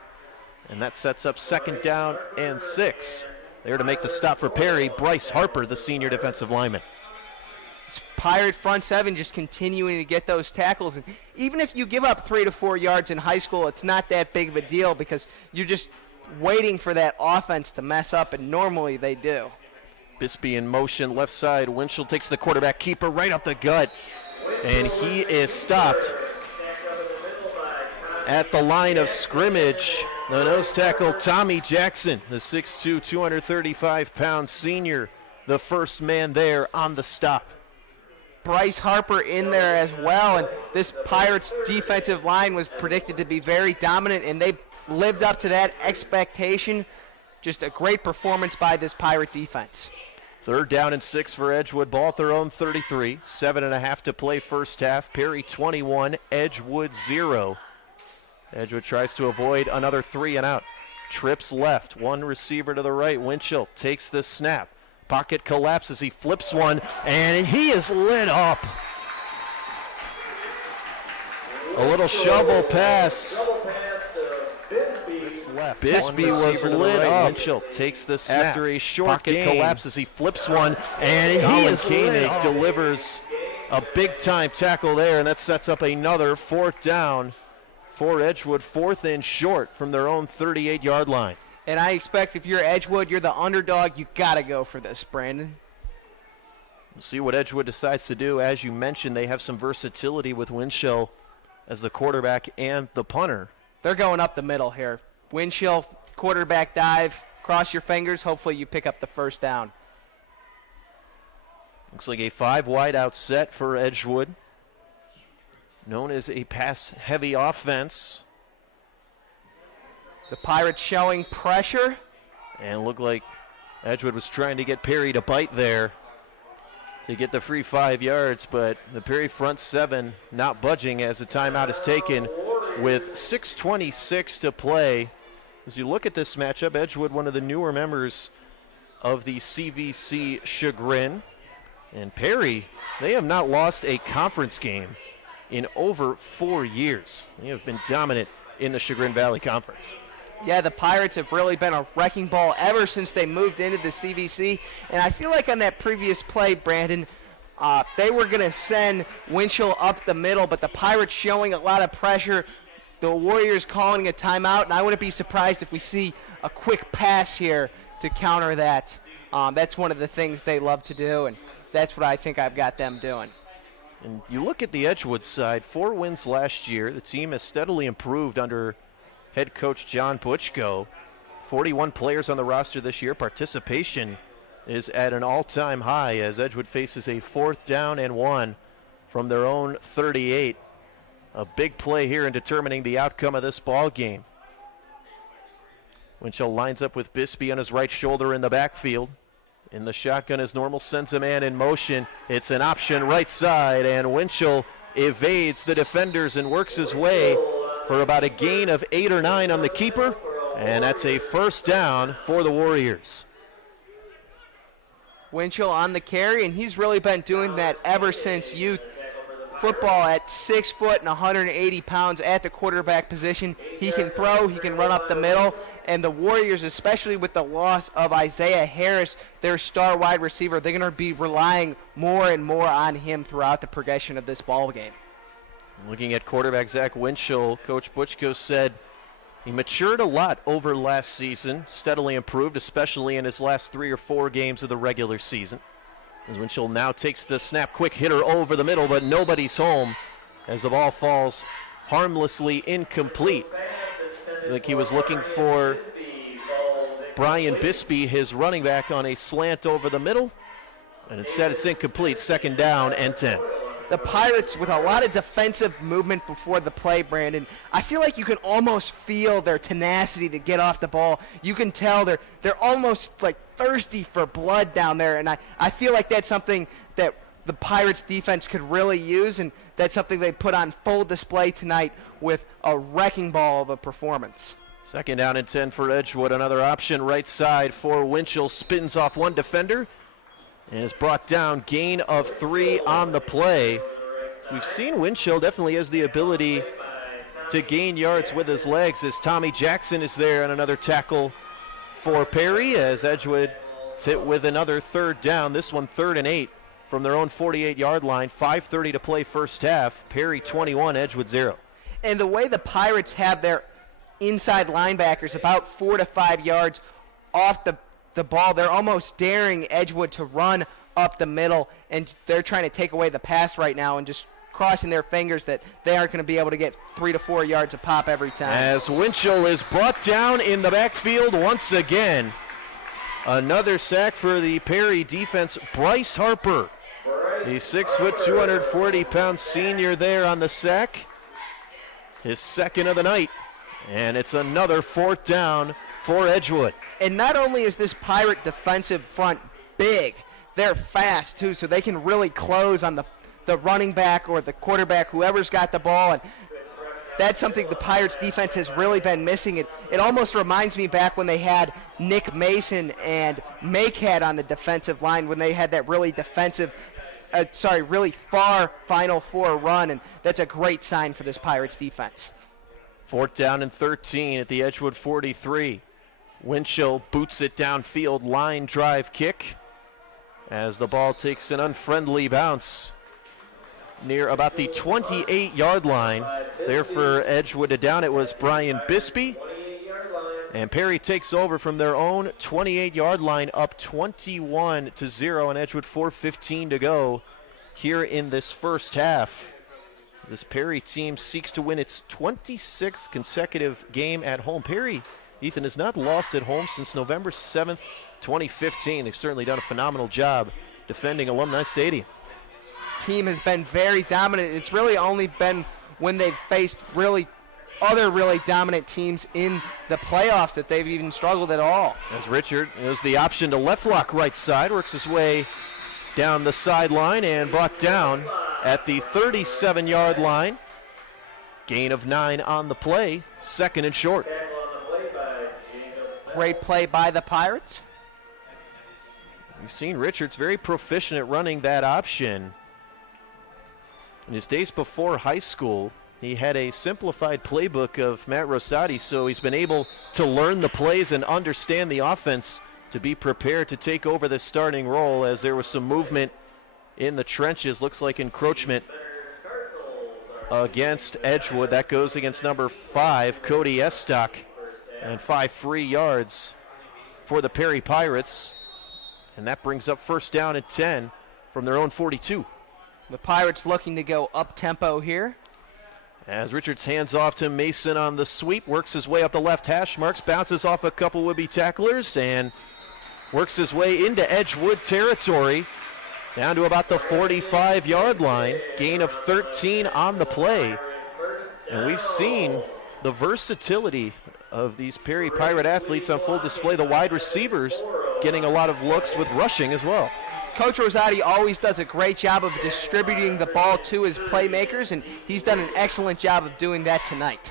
And that sets up second down and 6. There to make the stop for Perry, Bryce Harper, the senior defensive lineman. Pirate front seven just continuing to get those tackles. And even if you give up 3 to 4 yards in high school, it's not that big of a deal because you're just waiting for that offense to mess up, and normally they do. Bispy in motion, left side. Winchell takes the quarterback keeper right up the gut, and he is stopped at the line of scrimmage. The nose tackle, Tommy Jackson, the 6'2", 235-pound senior, the first man there on the stop. Bryce Harper in there as well, and this Pirates defensive line was predicted to be very dominant, and they lived up to that expectation. Just a great performance by this Pirate defense. Third down and 6 for Edgewood, ball at their own 33, 7.5 to play first half. Perry 21, Edgewood 0. Edgewood tries to avoid another 3 and out. Trips left, one receiver to the right. Winchell takes the snap. Pocket collapses, he flips one, and he is lit up. A little shovel pass. Bispy was lit up. Winchell takes the snap. After a short pocket collapses, he flips one, and he is lit up. Delivers a big-time tackle there, and that sets up another fourth down for Edgewood, 4th and short from their own 38-yard line. And I expect if you're Edgewood, you're the underdog, you got to go for this, Brandon. We'll see what Edgewood decides to do. As you mentioned, they have some versatility with Winchell as the quarterback and the punter. They're going up the middle here. Winchell, quarterback dive, cross your fingers, hopefully you pick up the first down. Looks like a 5-wide out set for Edgewood, known as a pass-heavy offense. The Pirates showing pressure. And looked like Edgewood was trying to get Perry to bite there to get the free 5 yards, but the Perry front seven not budging as the timeout is taken with 6:26 to play. As you look at this matchup, Edgewood, one of the newer members of the CVC Chagrin, and Perry, they have not lost a conference game in over 4 years. They have been dominant in the Chagrin Valley Conference. Yeah, the Pirates have really been a wrecking ball ever since they moved into the CVC. And I feel like on that previous play, Brandon, they were going to send Winchell up the middle, but the Pirates showing a lot of pressure. The Warriors calling a timeout, and I wouldn't be surprised if we see a quick pass here to counter that. That's one of the things they love to do, and that's what I think I've got them doing. And you look at the Edgewood side, 4 wins last year. The team has steadily improved under head coach John Butchko. 41 players on the roster this year. Participation is at an all-time high as Edgewood faces a 4th down and 1 from their own 38. A big play here in determining the outcome of this ball game. Winchell lines up with Bisbee on his right shoulder in the backfield. In the shotgun as normal, sends a man in motion. It's an option right side, and Winchell evades the defenders and works his way for about a gain of 8 or 9 on the keeper, and that's a first down for the Warriors. Winchell on the carry, and he's really been doing that ever since youth football. At 6 foot and 180 pounds at the quarterback position, he can throw, he can run up the middle, and the Warriors, especially with the loss of Isaiah Harris, their star wide receiver, they're going to be relying more and more on him throughout the progression of this ball game. Looking at quarterback Zach Winchell, Coach Butchko said he matured a lot over last season, steadily improved, especially in his last 3 or 4 games of the regular season. As Winchell now takes the snap, quick hitter over the middle, but nobody's home as the ball falls harmlessly incomplete. I think he was looking for Brian Bisbee, his running back, on a slant over the middle, and instead it's incomplete. Second down and 10. The Pirates with a lot of defensive movement before the play, Brandon. I feel like you can almost feel their tenacity to get off the ball. You can tell they're almost like thirsty for blood down there, and I feel like that's something that the Pirates defense could really use, and that's something they put on full display tonight with a wrecking ball of a performance. Second down and 10 for Edgewood. Another option right side for Winchell. Spins off one defender and is brought down. Gain of 3 on the play. We've seen Winchell definitely has the ability to gain yards with his legs, as Tommy Jackson is there on another tackle for Perry, as Edgewood is hit with another third down. This one 3rd and 8 from their own 48-yard line. 5:30 to play first half. Perry 21, Edgewood 0. And the way the Pirates have their inside linebackers about 4 to 5 yards off the ball, they're almost daring Edgewood to run up the middle, and they're trying to take away the pass right now and just crossing their fingers that they aren't going to be able to get 3 to 4 yards a pop every time. As Winchell is brought down in the backfield once again. Another sack for the Perry defense. Bryce Harper, the 6 foot, 240-pound senior there on the sack. His second of the night, and it's another 4th down for Edgewood. And not only is this Pirate defensive front big, they're fast too, so they can really close on the running back or the quarterback, whoever's got the ball. And that's something the Pirates defense has really been missing. It almost reminds me back when they had Nick Mason and Makehead on the defensive line, when they had that really really far Final Four run, and that's a great sign for this Pirates defense. 4th down and 13 at the Edgewood 43. Winchell boots it downfield, line drive kick, as the ball takes an unfriendly bounce near about the 28-yard line. There for Edgewood to down it was Brian Bisbee. And Perry takes over from their own 28-yard line, up 21-0, and Edgewood 4:15 to go here in this first half. This Perry team seeks to win its 26th consecutive game at home. Perry, Ethan, has not lost at home since November 7th, 2015. They've certainly done a phenomenal job defending Alumni Stadium. Team has been very dominant. It's really only been when they've faced other really dominant teams in the playoffs that they've even struggled at all. As Richard is the option to left lock right side, works his way down the sideline and brought down at the 37-yard line. Gain of 9 on the play, 2nd and short. Great play by the Pirates. We've seen Richards very proficient at running that option. In his days before high school, he had a simplified playbook of Matt Rosati, so he's been able to learn the plays and understand the offense to be prepared to take over the starting role, as there was some movement in the trenches. Looks like encroachment against Edgewood. That goes against number 5, Cody Estock, and 5 free yards for the Perry Pirates. And that brings up 1st down and 10 from their own 42. The Pirates looking to go up-tempo here. As Richards hands off to Mason on the sweep, works his way up the left hash marks, bounces off a couple would-be tacklers, and works his way into Edgewood territory, down to about the 45-yard line. Gain of 13 on the play. And we've seen the versatility of these Perry Pirate athletes on full display. The wide receivers getting a lot of looks with rushing as well. Coach Rosati always does a great job of distributing the ball to his playmakers, and he's done an excellent job of doing that tonight.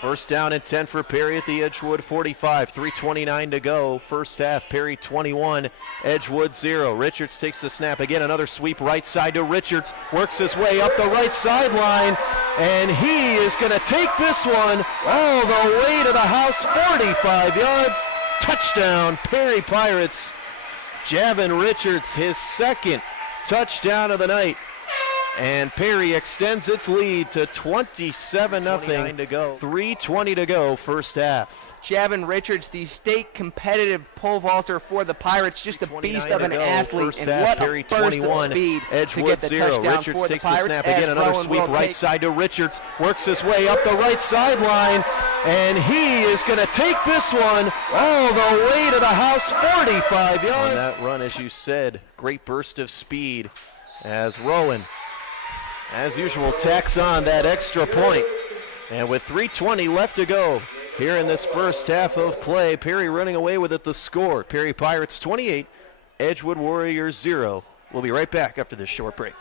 First down and 10 for Perry at the Edgewood 45. 3:29 to go. First half, Perry 21, Edgewood 0. Richards takes the snap. Again, another sweep right side to Richards. Works his way up the right sideline, and he is going to take this one all the way to the house. 45 yards. Touchdown, Perry Pirates. Javin Richards, his second touchdown of the night. And Perry extends its lead to 27-0 to go. 3:20 to go, first half. Javin Richards, the state competitive pole vaulter for the Pirates, just a beast of an athlete, first and half, what Perry a burst 21, of speed to Edgewood get the 0. touchdown Richards for the takes the Pirates. snap as again, another Rowan sweep will right take- side to Richards, works his way up the right sideline, and he is going to take this one all the way to the house, 45 yards. On that run, as you said, great burst of speed as Rowan, as usual, tacks on that extra point. And with 3:20 left to go here in this first half of play, Perry running away with it, the score. Perry Pirates 28, Edgewood Warriors 0. We'll be right back after this short break.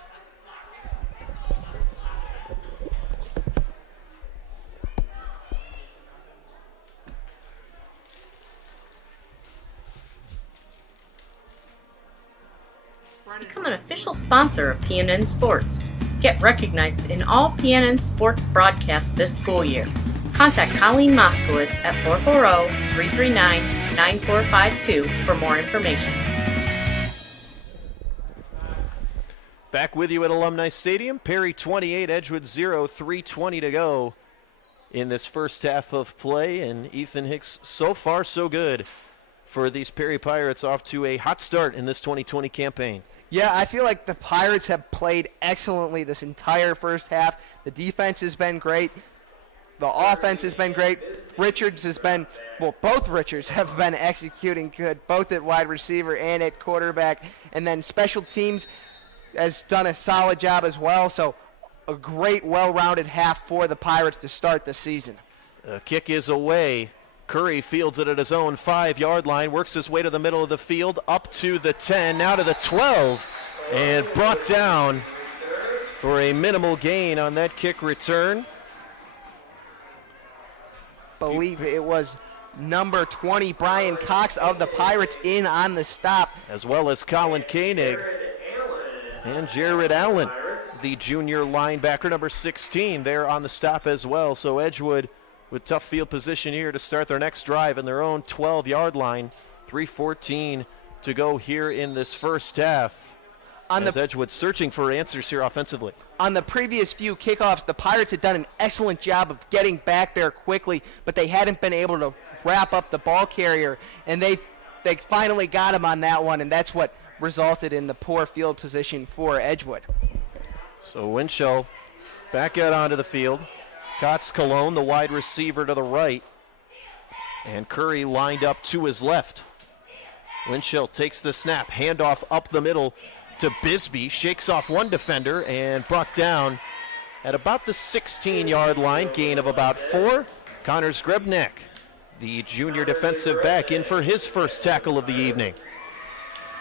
Become an official sponsor of PNN Sports. Get recognized in all PNN Sports broadcasts this school year. Contact Colleen Moskowitz at 440-339-9452 for more information. Back with you at Alumni Stadium. Perry 28, Edgewood 0, 3:20 to go in this first half of play. And Ethan Hicks, so far so good for these Perry Pirates, off to a hot start in this 2020 campaign. Yeah, I feel like the Pirates have played excellently this entire first half. The defense has been great. The offense has been great. Richards has been, well, both Richards have been executing good, both at wide receiver and at quarterback. And then special teams has done a solid job as well. So a great, well-rounded half for the Pirates to start the season. The kick is away. Curry fields it at his own 5-yard line, works his way to the middle of the field, up to the 10, now to the 12, and brought down for a minimal gain on that kick return. Believe it was number 20, Brian Cox of the Pirates, in on the stop. As well as Colin Koenig and Jared Allen, the junior linebacker, number 16, there on the stop as well. So Edgewood with tough field position here to start their next drive in their own 12-yard line. 3:14 to go here in this first half. As Edgewood searching for answers here offensively. On the previous few kickoffs, the Pirates had done an excellent job of getting back there quickly, but they hadn't been able to wrap up the ball carrier, and they finally got him on that one, and that's what resulted in the poor field position for Edgewood. So Winchell back out onto the field. Kotz Cologne, the wide receiver, to the right. And Curry lined up to his left. Winchell takes the snap, handoff up the middle to Bisbee, shakes off one defender and brought down at about the 16-yard line, gain of about 4. Connor Skrebnek, the junior defensive back, in for his first tackle of the evening.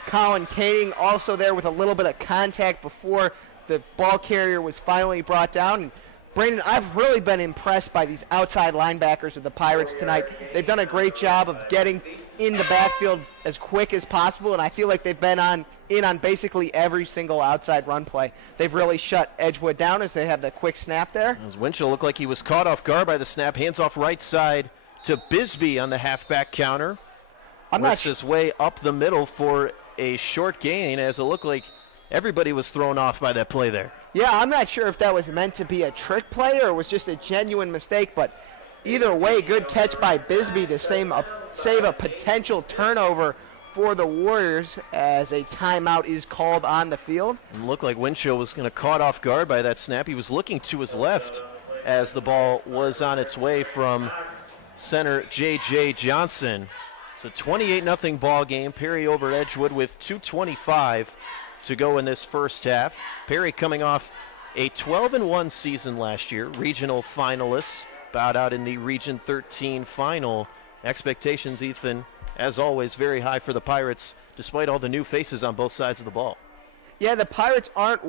Colin Koenig also there with a little bit of contact before the ball carrier was finally brought down. And Brandon, I've really been impressed by these outside linebackers of the Pirates tonight. They've done a great job of getting in the backfield as quick as possible, and I feel like they've been in on basically every single outside run play. They've really shut Edgewood down as they have the quick snap there. As Winchell looked like he was caught off guard by the snap, hands off right side to Bisbee on the halfback counter. Works his way up the middle for a short gain, as it looked like everybody was thrown off by that play there. Yeah, I'm not sure if that was meant to be a trick play or it was just a genuine mistake, but either way, good catch by Bisbee to save a potential turnover for the Warriors as a timeout is called on the field. It looked like Winchell was going to caught off guard by that snap. He was looking to his left as the ball was on its way from center J.J. Johnson. It's a 28-0 ball game. Perry over Edgewood with 2:25 to go in this first half. Perry coming off a 12-1 season last year, regional finalists bowed out in the Region 13 final. Expectations, Ethan, as always, very high for the Pirates, despite all the new faces on both sides of the ball. Yeah, the Pirates aren't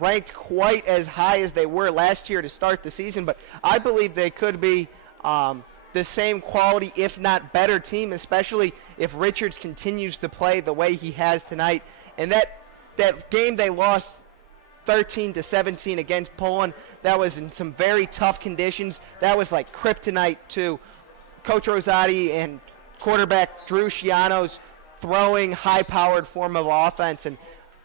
ranked quite as high as they were last year to start the season, but I believe they could be the same quality, if not better team, especially if Richards continues to play the way he has tonight. And that game they lost 13-17 against Poland, that was in some very tough conditions. That was like kryptonite to Coach Rosati and quarterback Drew Schiano's throwing, high-powered form of offense. And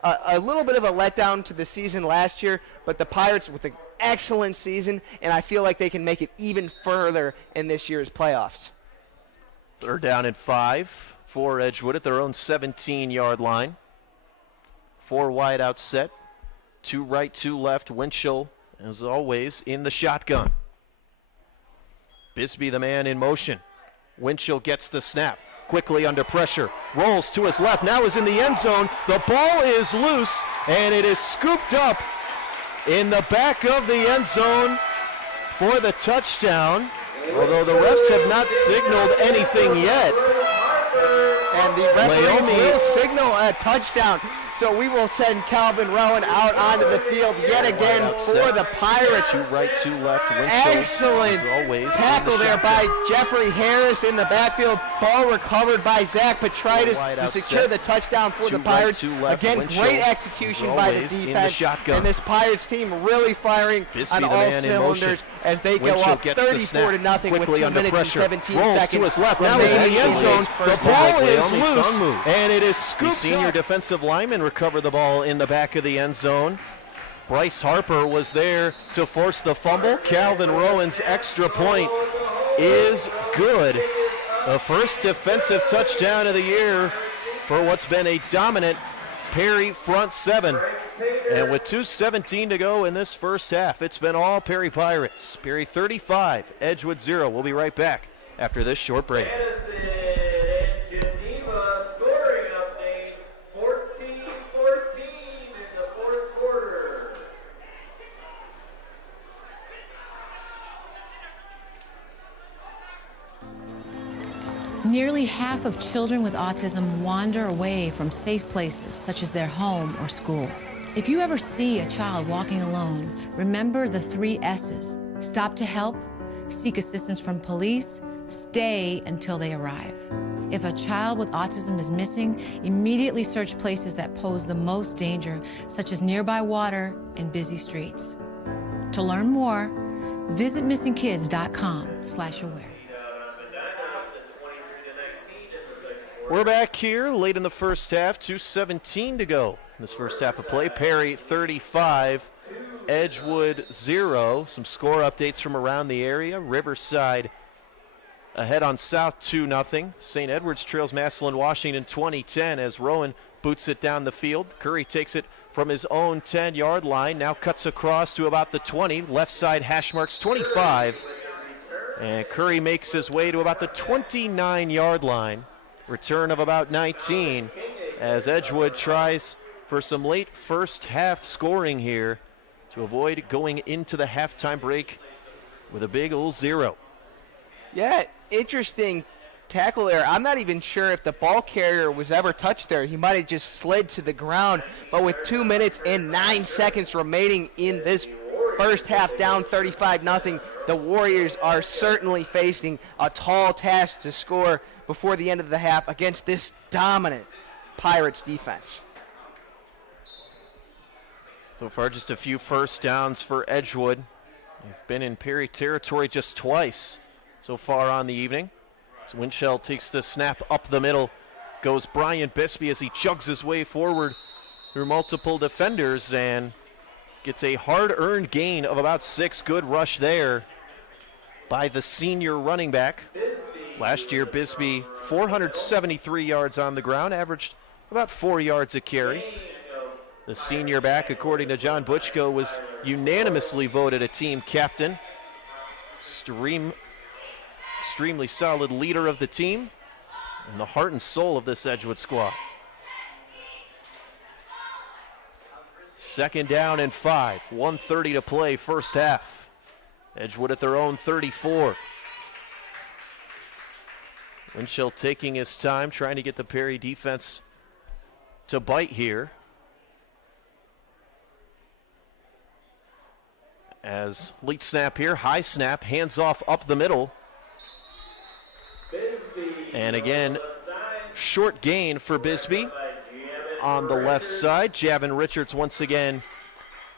a little bit of a letdown to the season last year, but the Pirates with an excellent season, and I feel like they can make it even further in this year's playoffs. 3rd down and 5 for Edgewood at their own 17-yard line. 4 wide out set. 2 right, 2 left. Winchell, as always, in the shotgun. Bisbee, the man in motion. Winchell gets the snap. Quickly under pressure. Rolls to his left. Now is in the end zone. The ball is loose, and it is scooped up in the back of the end zone for the touchdown. Although the refs have not signaled anything yet. And the referees will signal a touchdown. So we will send Calvin Rowan out onto the field yet again for the Pirates. 2 right, 2 left. Winchell, excellent always, tackle there by Jeffrey Harris in the backfield. Ball recovered by Zach Petritis to secure the touchdown for the Pirates. Again, great execution by the defense. And this Pirates team really firing on all cylinders as they go up 34-0 with 2 minutes and 17 seconds. To his left. Now is in the end zone. The ball is loose, and it is scooped up. Senior defensive lineman recover the ball in the back of the end zone. Bryce Harper was there to force the fumble. Calvin Rowan's extra point is good. The first defensive touchdown of the year for what's been a dominant Perry front seven. And with 2:17 to go in this first half, it's been all Perry Pirates. Perry 35, Edgewood 0. We'll be right back after this short break. Nearly half of children with autism wander away from safe places, such as their home or school. If you ever see a child walking alone, remember the 3 S's. Stop to help, seek assistance from police, stay until they arrive. If a child with autism is missing, immediately search places that pose the most danger, such as nearby water and busy streets. To learn more, visit missingkids.com/aware. We're back here late in the first half, 2:17 to go. In this first half of play, Perry 35, Edgewood 0. Some score updates from around the area. Riverside ahead on South 2-0. St. Edward's trails Massillon Washington 20-10 as Rowan boots it down the field. Curry takes it from his own 10-yard line, now cuts across to about the 20. Left side hash marks 25. And Curry makes his way to about the 29-yard line. Return of about 19 as Edgewood tries for some late first half scoring here to avoid going into the halftime break with a big old 0. Yeah, interesting tackle there. I'm not even sure if the ball carrier was ever touched there. He might have just slid to the ground. But with 2 minutes and 9 seconds remaining in this first half, down 35-0, the Warriors are certainly facing a tall task to score before the end of the half against this dominant Pirates defense. So far, just a few first downs for Edgewood. They've been in Perry territory just twice so far on the evening. So Winchell takes the snap up the middle. Goes Brian Bisbee as he chugs his way forward through multiple defenders and gets a hard-earned gain of about 6. Good rush there by the senior running back. Last year, Bisbee 473 yards on the ground, averaged about 4 yards a carry. The senior back, according to John Butchko, was unanimously voted a team captain. Extremely solid leader of the team and the heart and soul of this Edgewood squad. 2nd down and 5, 1:30 to play, first half. Edgewood at their own 34. Winchell taking his time, trying to get the Perry defense to bite here. As lead snap here, high snap, hands off up the middle. And again, short gain for Bisbee on the left side. Javin Richards once again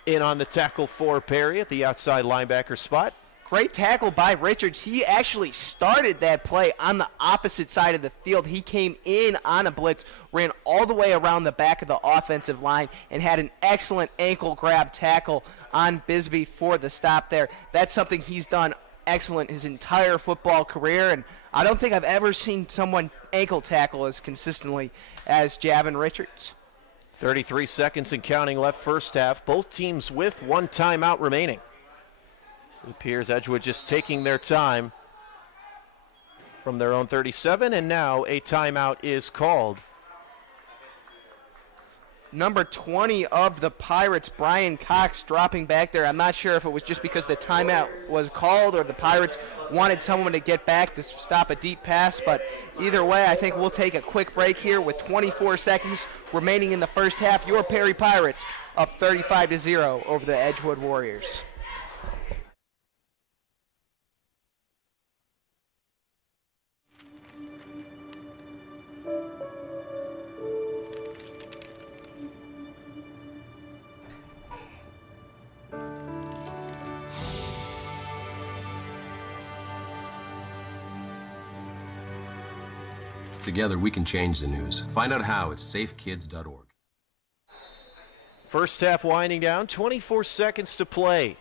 in on the tackle for Perry at the outside linebacker spot. Great tackle by Richards. He actually started that play on the opposite side of the field. He came in on a blitz, ran all the way around the back of the offensive line, and had an excellent ankle grab tackle on Bisbee for the stop there. That's something he's done excellent his entire football career, and I don't think I've ever seen someone ankle tackle as consistently as Javin Richards. 33 seconds and counting left first half. Both teams with one timeout remaining. It appears Edgewood just taking their time from their own 37, and now a timeout is called. Number 20 of the Pirates, Brian Cox, dropping back there. I'm not sure if it was just because the timeout was called or the Pirates wanted someone to get back to stop a deep pass, but either way, I think we'll take a quick break here with 24 seconds remaining in the first half. Your Perry Pirates up 35-0 over the Edgewood Warriors. Together, we can change the news. Find out how at safekids.org. First half winding down, 24 seconds to play.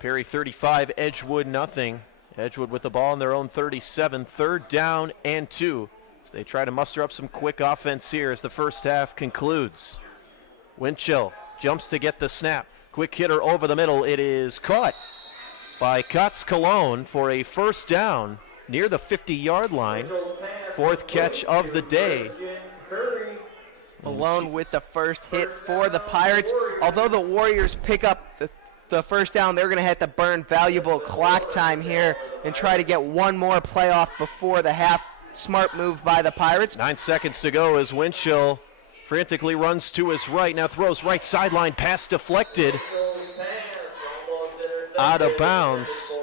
Perry 35, Edgewood nothing. Edgewood with the ball in their own 37, third down and 2. So they try to muster up some quick offense here as the first half concludes. Winchell jumps to get the snap. Quick hitter over the middle. It is caught by Kotz Cologne for a first down near the 50-yard line. Fourth catch of the day. Malone with the first hit for the Pirates. Although the Warriors pick up the first down, they're going to have to burn valuable clock time here and try to get one more playoff before the half. Smart move by the Pirates. 9 seconds to go as Winchell frantically runs to his right. Now throws right sideline, pass deflected. Out of bounds.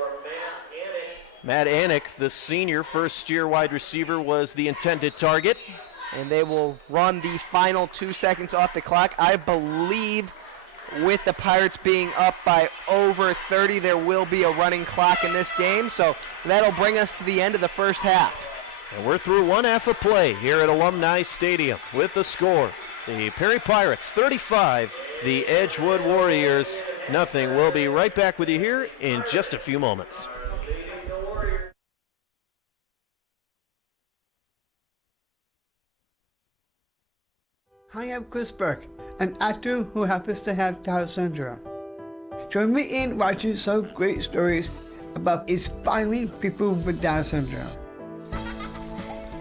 Matt Anick, the senior first-year wide receiver, was the intended target. And they will run the final 2 seconds off the clock. I believe with the Pirates being up by over 30, there will be a running clock in this game. So that'll bring us to the end of the first half. And we're through one half of play here at Alumni Stadium with the score. The Perry Pirates 35, the Edgewood Warriors nothing. We'll be right back with you here in just a few moments. Hi, I'm Chris Burke, an actor who happens to have Down syndrome. Join me in watching some great stories about inspiring people with Down syndrome.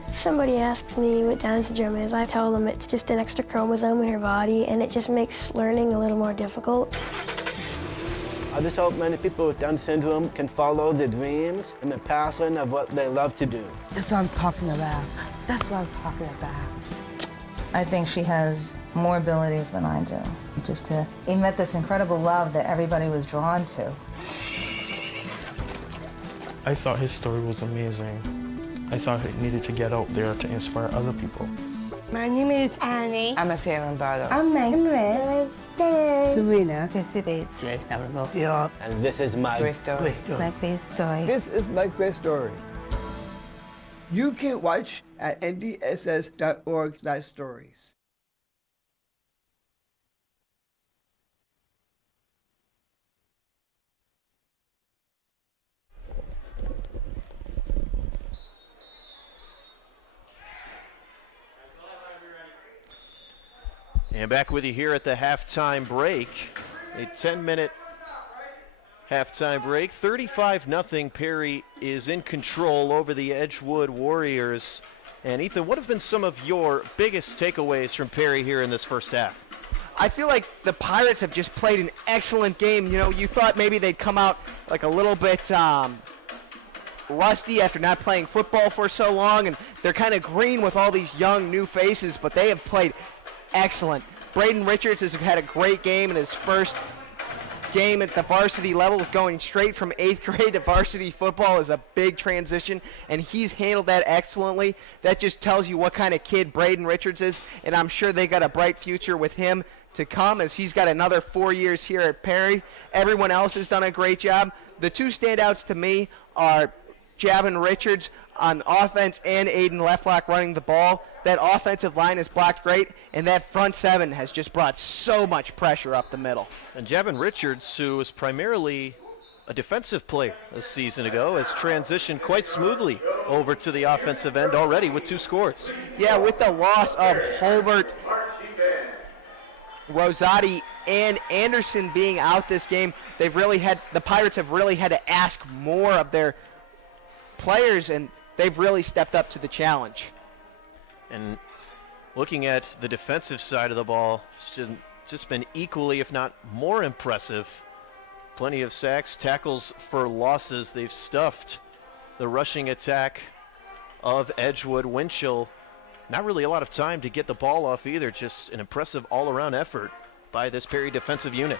If somebody asks me what Down syndrome is, I tell them it's just an extra chromosome in your body and it just makes learning a little more difficult. I just hope many people with Down syndrome can follow their dreams and the passion of what they love to do. That's what I'm talking about. That's what I'm talking about. I think she has more abilities than I do. Just to emit this incredible love that everybody was drawn to. I thought his story was amazing. I thought it needed to get out there to inspire other people. My name is Annie. I'm a Salem Bardo. I'm Megan. Serena. And this is my Great story. My great story. This is my great story. You can watch at ndss.org/stories. And back with you here at the halftime break. A 10-minute halftime break. 35-0. Perry is in control over the Edgewood Warriors. And Ethan, what have been some of your biggest takeaways from Perry here in this first half? I feel like the Pirates have just played an excellent game. You know, you thought maybe they'd come out like a little bit rusty after not playing football for so long, and they're kind of green with all these young new faces, but they have played excellent. Braden Richards has had a great game in his first game at the varsity level. Going straight from 8th grade to varsity football is a big transition, and he's handled that excellently. That just tells you what kind of kid Braden Richards is, and I'm sure they got a bright future with him to come, as he's got another 4 years here at Perry. Everyone else has done a great job. The two standouts to me are Javin Richards on offense and Aiden Leflock running the ball. That offensive line is blocked great, and that front seven has just brought so much pressure up the middle. And Javin Richards, who was primarily a defensive player a season ago, has transitioned quite smoothly over to the offensive end already with 2 scores. Yeah, with the loss of Holbert, Rosati, and Anderson being out this game, the Pirates have really had to ask more of their players, and they've really stepped up to the challenge. And looking at the defensive side of the ball, it's just been equally, if not more impressive. Plenty of sacks, tackles for losses. They've stuffed the rushing attack of Edgewood. Winchell, not really a lot of time to get the ball off either. Just an impressive all-around effort by this Perry defensive unit.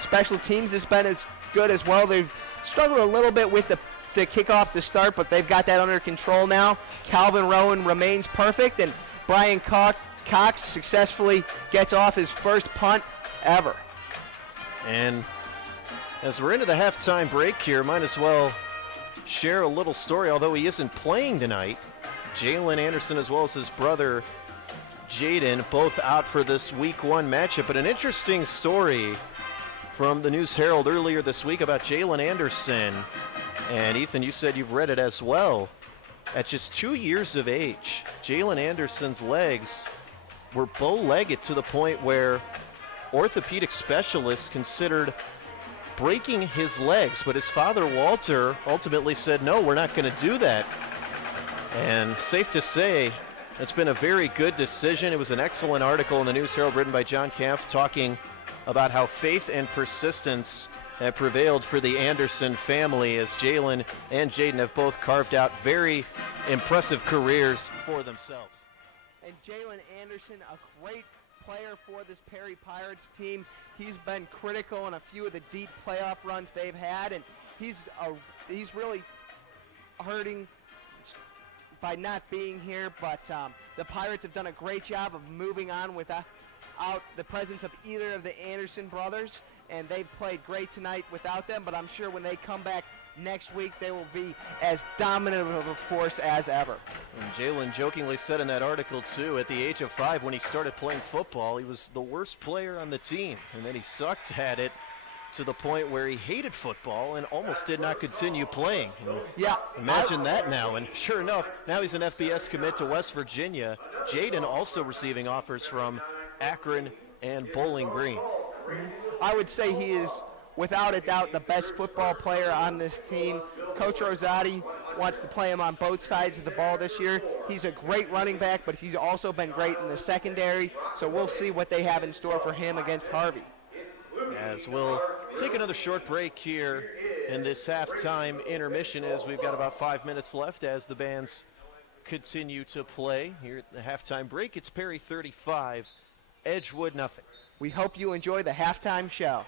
Special teams has been as good as well. They've struggled a little bit with the kickoff to start, but they've got that under control now. Calvin Rowan remains perfect, and Brian Cox successfully gets off his first punt ever. And as we're into the halftime break here, might as well share a little story, although he isn't playing tonight. Jalen Anderson as well as his brother Jaden, both out for this week 1 matchup. But an interesting story from the News Herald earlier this week about Jalen Anderson. And Ethan, you said you've read it as well. At just 2 years of age, Jalen Anderson's legs were bow-legged to the point where orthopedic specialists considered breaking his legs. But his father, Walter, ultimately said, no, we're not going to do that. And safe to say, it's been a very good decision. It was an excellent article in the News Herald written by John Kampf talking about how faith and persistence have prevailed for the Anderson family, as Jalen and Jaden have both carved out very impressive careers for themselves. And Jalen Anderson, a great player for this Perry Pirates team. He's been critical in a few of the deep playoff runs they've had, and he's really hurting by not being here, but the Pirates have done a great job of moving on without the presence of either of the Anderson brothers, and they've played great tonight without them, but I'm sure when they come back next week, they will be as dominant of a force as ever. And Jalen jokingly said in that article, too, at the age of 5 when he started playing football, he was the worst player on the team, and then he sucked at it to the point where he hated football and almost did not continue playing. Yeah. Imagine that now, and sure enough, now he's an FBS commit to West Virginia. Jaden also receiving offers from Akron and Bowling Green. I would say he is, without a doubt, the best football player on this team. Coach Rosati wants to play him on both sides of the ball this year. He's a great running back, but he's also been great in the secondary, so we'll see what they have in store for him against Harvey. As we'll take another short break here in this halftime intermission, as we've got about 5 minutes left as the bands continue to play. Here at the halftime break, it's Perry 35, Edgewood nothing. We hope you enjoy the halftime show.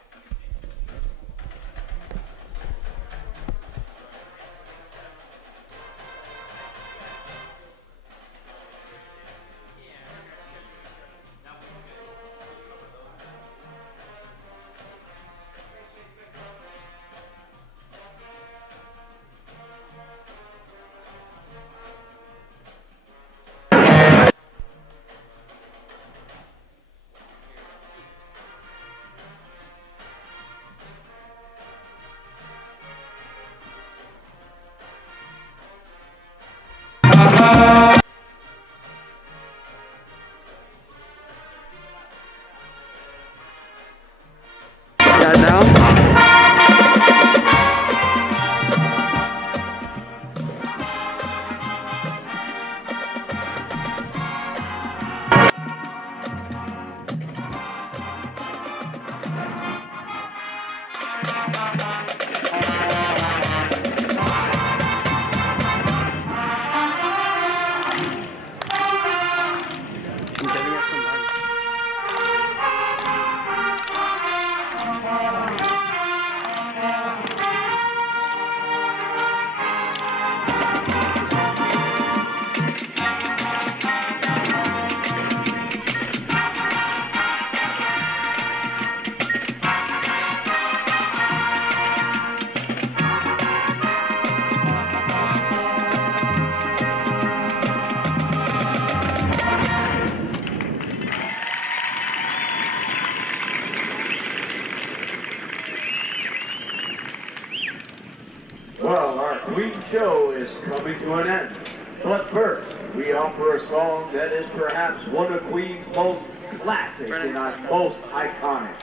Well, our Queen show is coming to an end. But first, we offer a song that is perhaps one of Queen's most classic and most iconic.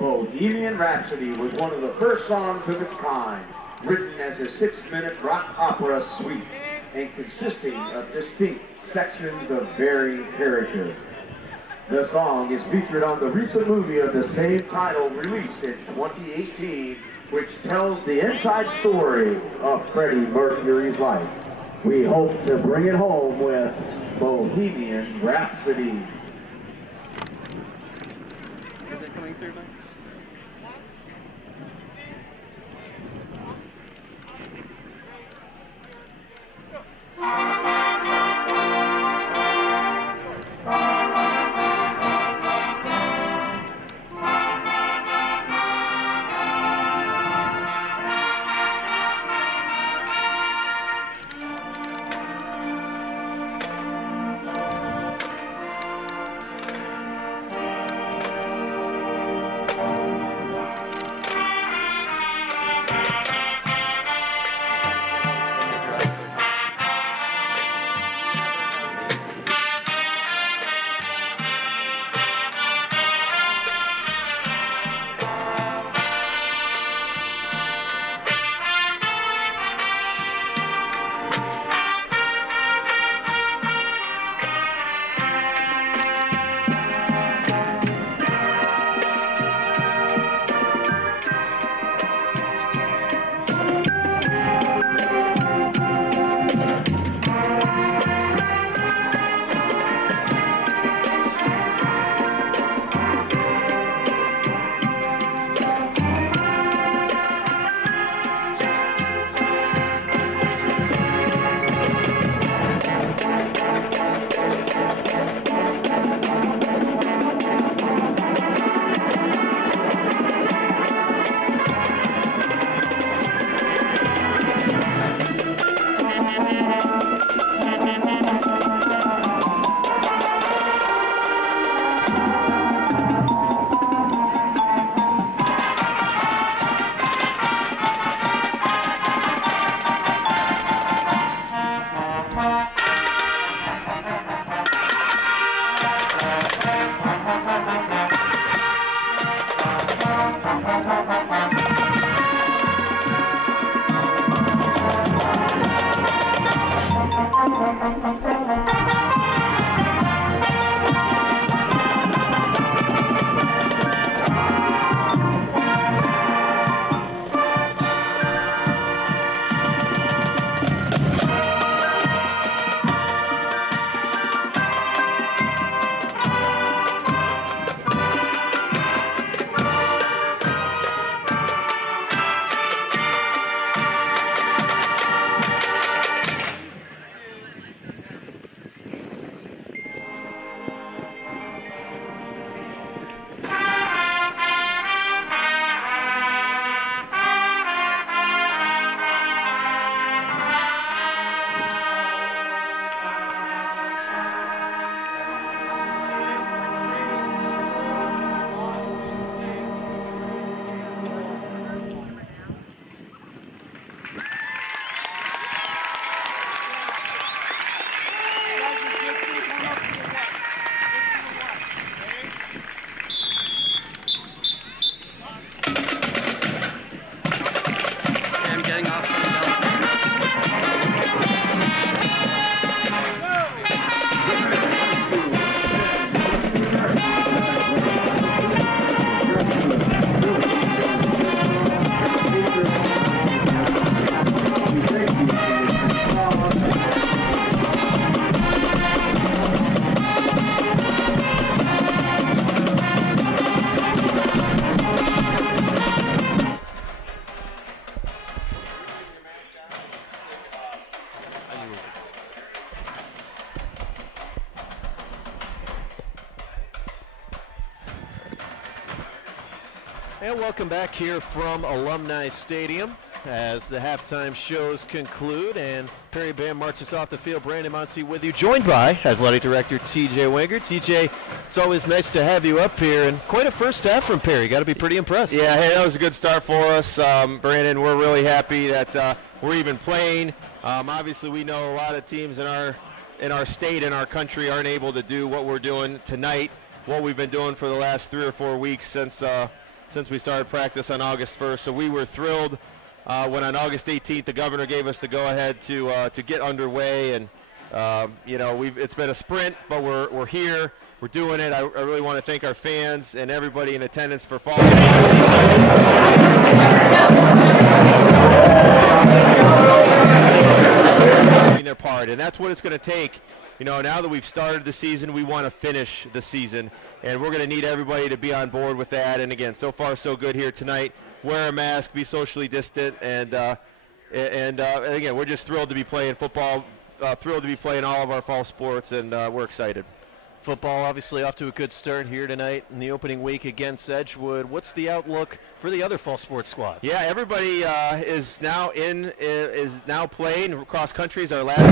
Bohemian Rhapsody was one of the first songs of its kind, written as a 6-minute rock opera suite and consisting of distinct sections of varying characters. The song is featured on the recent movie of the same title released in 2018, which tells the inside story of Freddie Mercury's life. We hope to bring it home with Bohemian Rhapsody. Is it coming through, Mike? And welcome back here from Alumni Stadium. as the halftime shows conclude and Perry Band marches off the field. Brandon Monty with you, joined by Athletic Director TJ Wenger. TJ, it's always nice to have you up here, and quite a first half from Perry. Got to be pretty impressed. Yeah, hey, that was a good start for us. Brandon, we're really happy that we're even playing. Obviously, we know a lot of teams in our state and our country aren't able to do what we're doing tonight, what we've been doing for the last 3 or 4 weeks since we started practice on August 1st. So we were thrilled when on August 18th the governor gave us the go-ahead to get underway. And it's been a sprint, but we're here. We're doing it. I really want to thank our fans and everybody in attendance for following their part, and that's what it's going to take. Now that we've started the season, we want to finish the season, and we're going to need everybody to be on board with that. And again, so far so good here tonight. Wear a mask, be socially distant, and again, we're just thrilled to be playing football, thrilled to be playing all of our fall sports, and we're excited. Football obviously off to a good start here tonight in the opening week against Edgewood. What's the outlook for the other fall sports squads? Yeah, everybody is now playing. Cross country is our last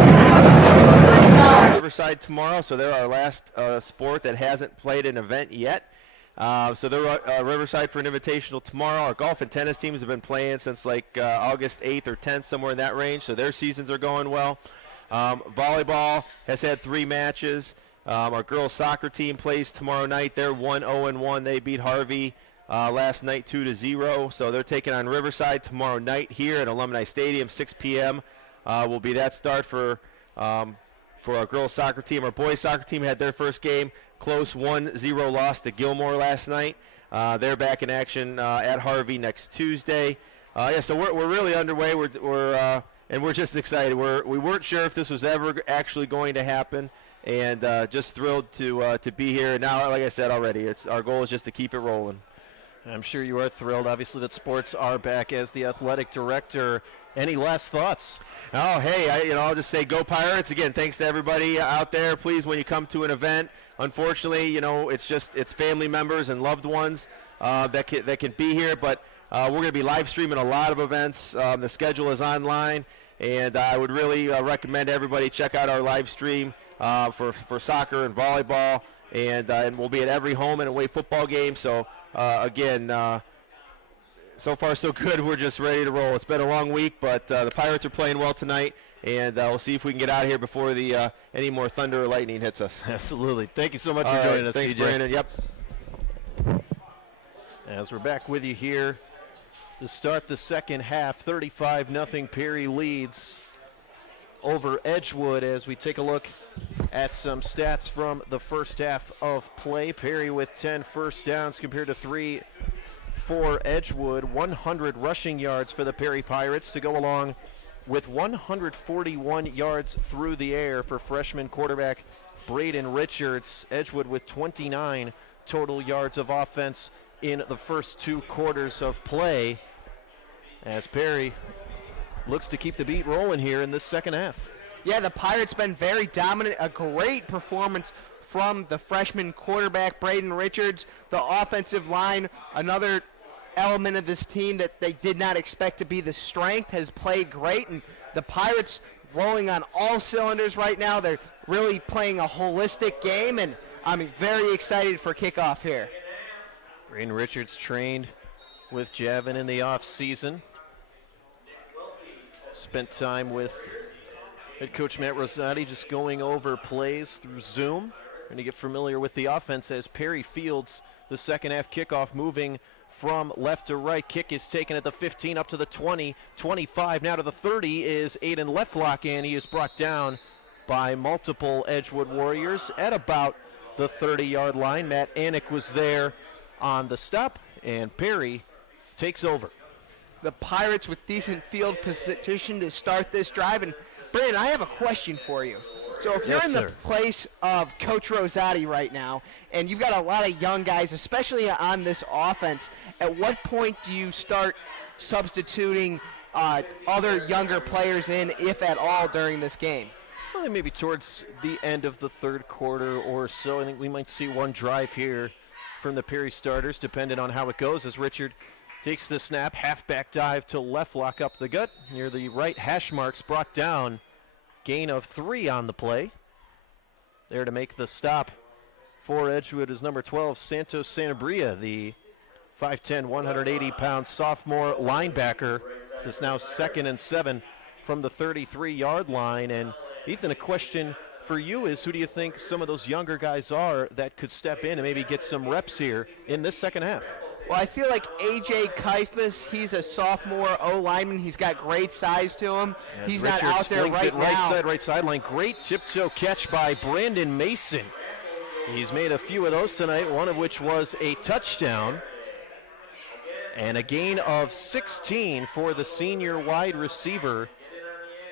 Riverside tomorrow, so they're our last sport that hasn't played an event yet. So they're Riverside for an invitational tomorrow. Our golf and tennis teams have been playing since like August 8th or 10th, somewhere in that range, so their seasons are going well. Volleyball has had 3 matches. Our girls soccer team plays tomorrow night. They're 1-0-1. They beat Harvey last night 2-0. So they're taking on Riverside tomorrow night here at Alumni Stadium. 6 p.m. Will be that start for our girls soccer team. Our boys soccer team had their first game. Close 1-0 loss to Gilmore last night. They're back in action at Harvey next Tuesday. So we're really underway. And we're just excited. We weren't sure if this was ever actually going to happen. And just thrilled to be here. Now, like I said already, our goal is just to keep it rolling. I'm sure you are thrilled, obviously, that sports are back. As the athletic director, any last thoughts? Oh, hey, I'll just say go Pirates. Again, thanks to everybody out there. Please, when you come to an event, unfortunately, it's family members and loved ones that can be here. But we're going to be live streaming a lot of events. The schedule is online, and I would really recommend everybody check out our live stream. For soccer and volleyball, and we'll be at every home and away football game. So again, so far so good. We're just ready to roll. It's been a long week, but the Pirates are playing well tonight, and we'll see if we can get out of here before any more thunder or lightning hits us. Absolutely. Thank you so much for joining us, Thanks, CJ. Brandon. Yep. As we're back with you here to start the second half, 35-0 Perry leads over Edgewood. As we take a look at some stats from the first half of play. Perry with 10 first downs compared to 3 for Edgewood. 100 rushing yards for the Perry Pirates to go along with 141 yards through the air for freshman quarterback Braden Richards. Edgewood with 29 total yards of offense in the first 2 quarters of play, as Perry looks to keep the beat rolling here in this second half. Yeah, the Pirates been very dominant. A great performance from the freshman quarterback, Braden Richards. The offensive line, another element of this team that they did not expect to be the strength, has played great. And the Pirates rolling on all cylinders right now. They're really playing a holistic game, and I'm very excited for kickoff here. Braden Richards trained with Javin in the offseason. Spent time with head coach Matt Rosati just going over plays through Zoom. Going to get familiar with the offense as Perry fields the second half kickoff, moving from left to right. Kick is taken at the 15 up to the 20, 25. Now to the 30 is Aiden Leflock, and he is brought down by multiple Edgewood Warriors at about the 30-yard line. Matt Anick was there on the stop, and Perry takes over. The Pirates with decent field position to start this drive. And Brandon, I have a question for you. So if you're in the place of Coach Rosati right now, and you've got a lot of young guys, especially on this offense, at what point do you start substituting other younger players in, if at all, during this game? Well, maybe towards the end of the third quarter or so. I think we might see one drive here from the Perry starters, depending on how it goes, as Richard takes the snap, halfback dive to left, lock up the gut near the right hash marks, brought down. Gain of 3 on the play. There to make the stop for Edgewood is number 12, Santos Sanabria, the 5'10", 180-pound sophomore linebacker. It's now 2nd and 7 from the 33-yard line. And Ethan, a question for you is, who do you think some of those younger guys are that could step in and maybe get some reps here in this second half? Well, I feel like A.J. Kaifas, he's a sophomore O-lineman. He's got great size to him. As He's Richards not out there flings right it now. right sideline. Great tiptoe catch by Brandon Mason. He's made a few of those tonight, one of which was a touchdown. And a gain of 16 for the senior wide receiver,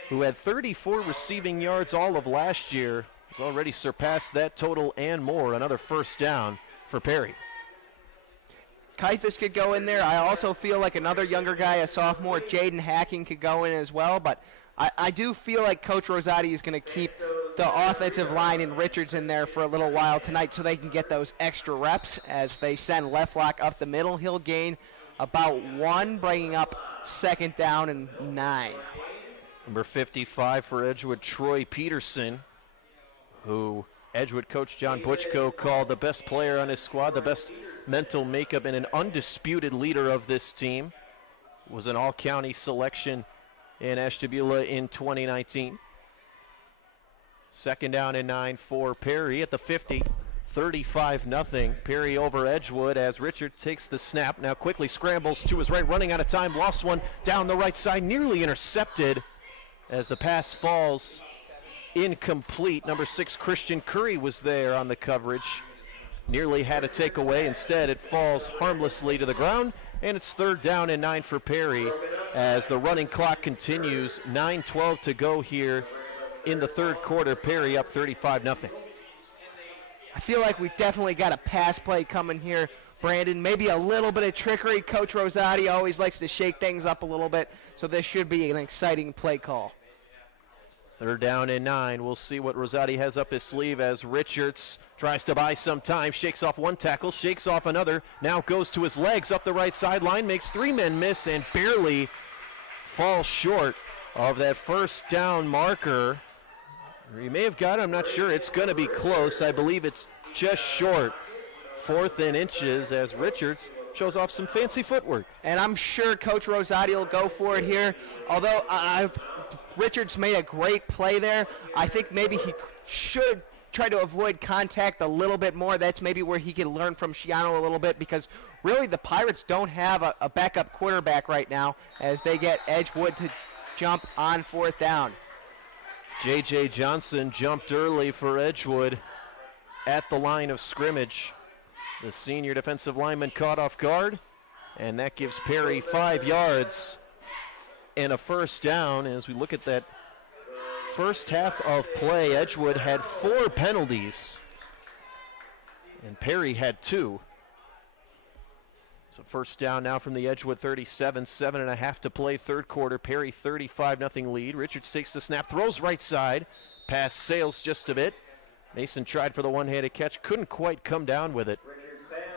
who had 34 receiving yards all of last year. Has already surpassed that total and more. Another first down for Perry. Kaifas could go in there. I also feel like another younger guy, a sophomore, Jaden Hacking, could go in as well. But I do feel like Coach Rosati is going to keep the offensive line and Richards in there for a little while tonight so they can get those extra reps as they send left lock up the middle. He'll gain about 1, bringing up 2nd down and 9. Number 55 for Edgewood, Troy Peterson, who Edgewood coach John Butchko called the best player on his squad, the best mental makeup, and an undisputed leader of this team. Was an all-county selection in Ashtabula in 2019. 2nd down and 9 for Perry at the 50. 35-0. Perry over Edgewood as Richard takes the snap. Now quickly scrambles to his right, running out of time. Lost one down the right side, nearly intercepted as the pass falls incomplete. Number 6, Christian Curry, was there on the coverage. Nearly had a takeaway. Instead, it falls harmlessly to the ground, and it's 3rd down and 9 for Perry as the running clock continues. 9:12 to go here in the 3rd quarter. Perry up 35-0. I feel like we've definitely got a pass play coming here, Brandon. Maybe a little bit of trickery. Coach Rosati always likes to shake things up a little bit, so this should be an exciting play call. 3rd down and 9. We'll see what Rosati has up his sleeve as Richards tries to buy some time, shakes off one tackle, shakes off another, now goes to his legs up the right sideline, makes 3 men miss and barely falls short of that first down marker. He may have got it, I'm not sure. It's going to be close. I believe it's just short. 4th and inches as Richards shows off some fancy footwork. And I'm sure Coach Rosati will go for it here. Although Richards made a great play there, I think maybe he should try to avoid contact a little bit more. That's maybe where he can learn from Shiano a little bit, because really the Pirates don't have a backup quarterback right now as they get Edgewood to jump on 4th down. J.J. Johnson jumped early for Edgewood at the line of scrimmage. The senior defensive lineman caught off guard, and that gives Perry 5 yards and a first down. As we look at that first half of play, Edgewood had 4 penalties, and Perry had 2. So first down now from the Edgewood 37, 7.5 to play, 3rd quarter. Perry 35-0 lead. Richards takes the snap, throws right side. Pass sails just a bit. Mason tried for the one-handed catch, couldn't quite come down with it.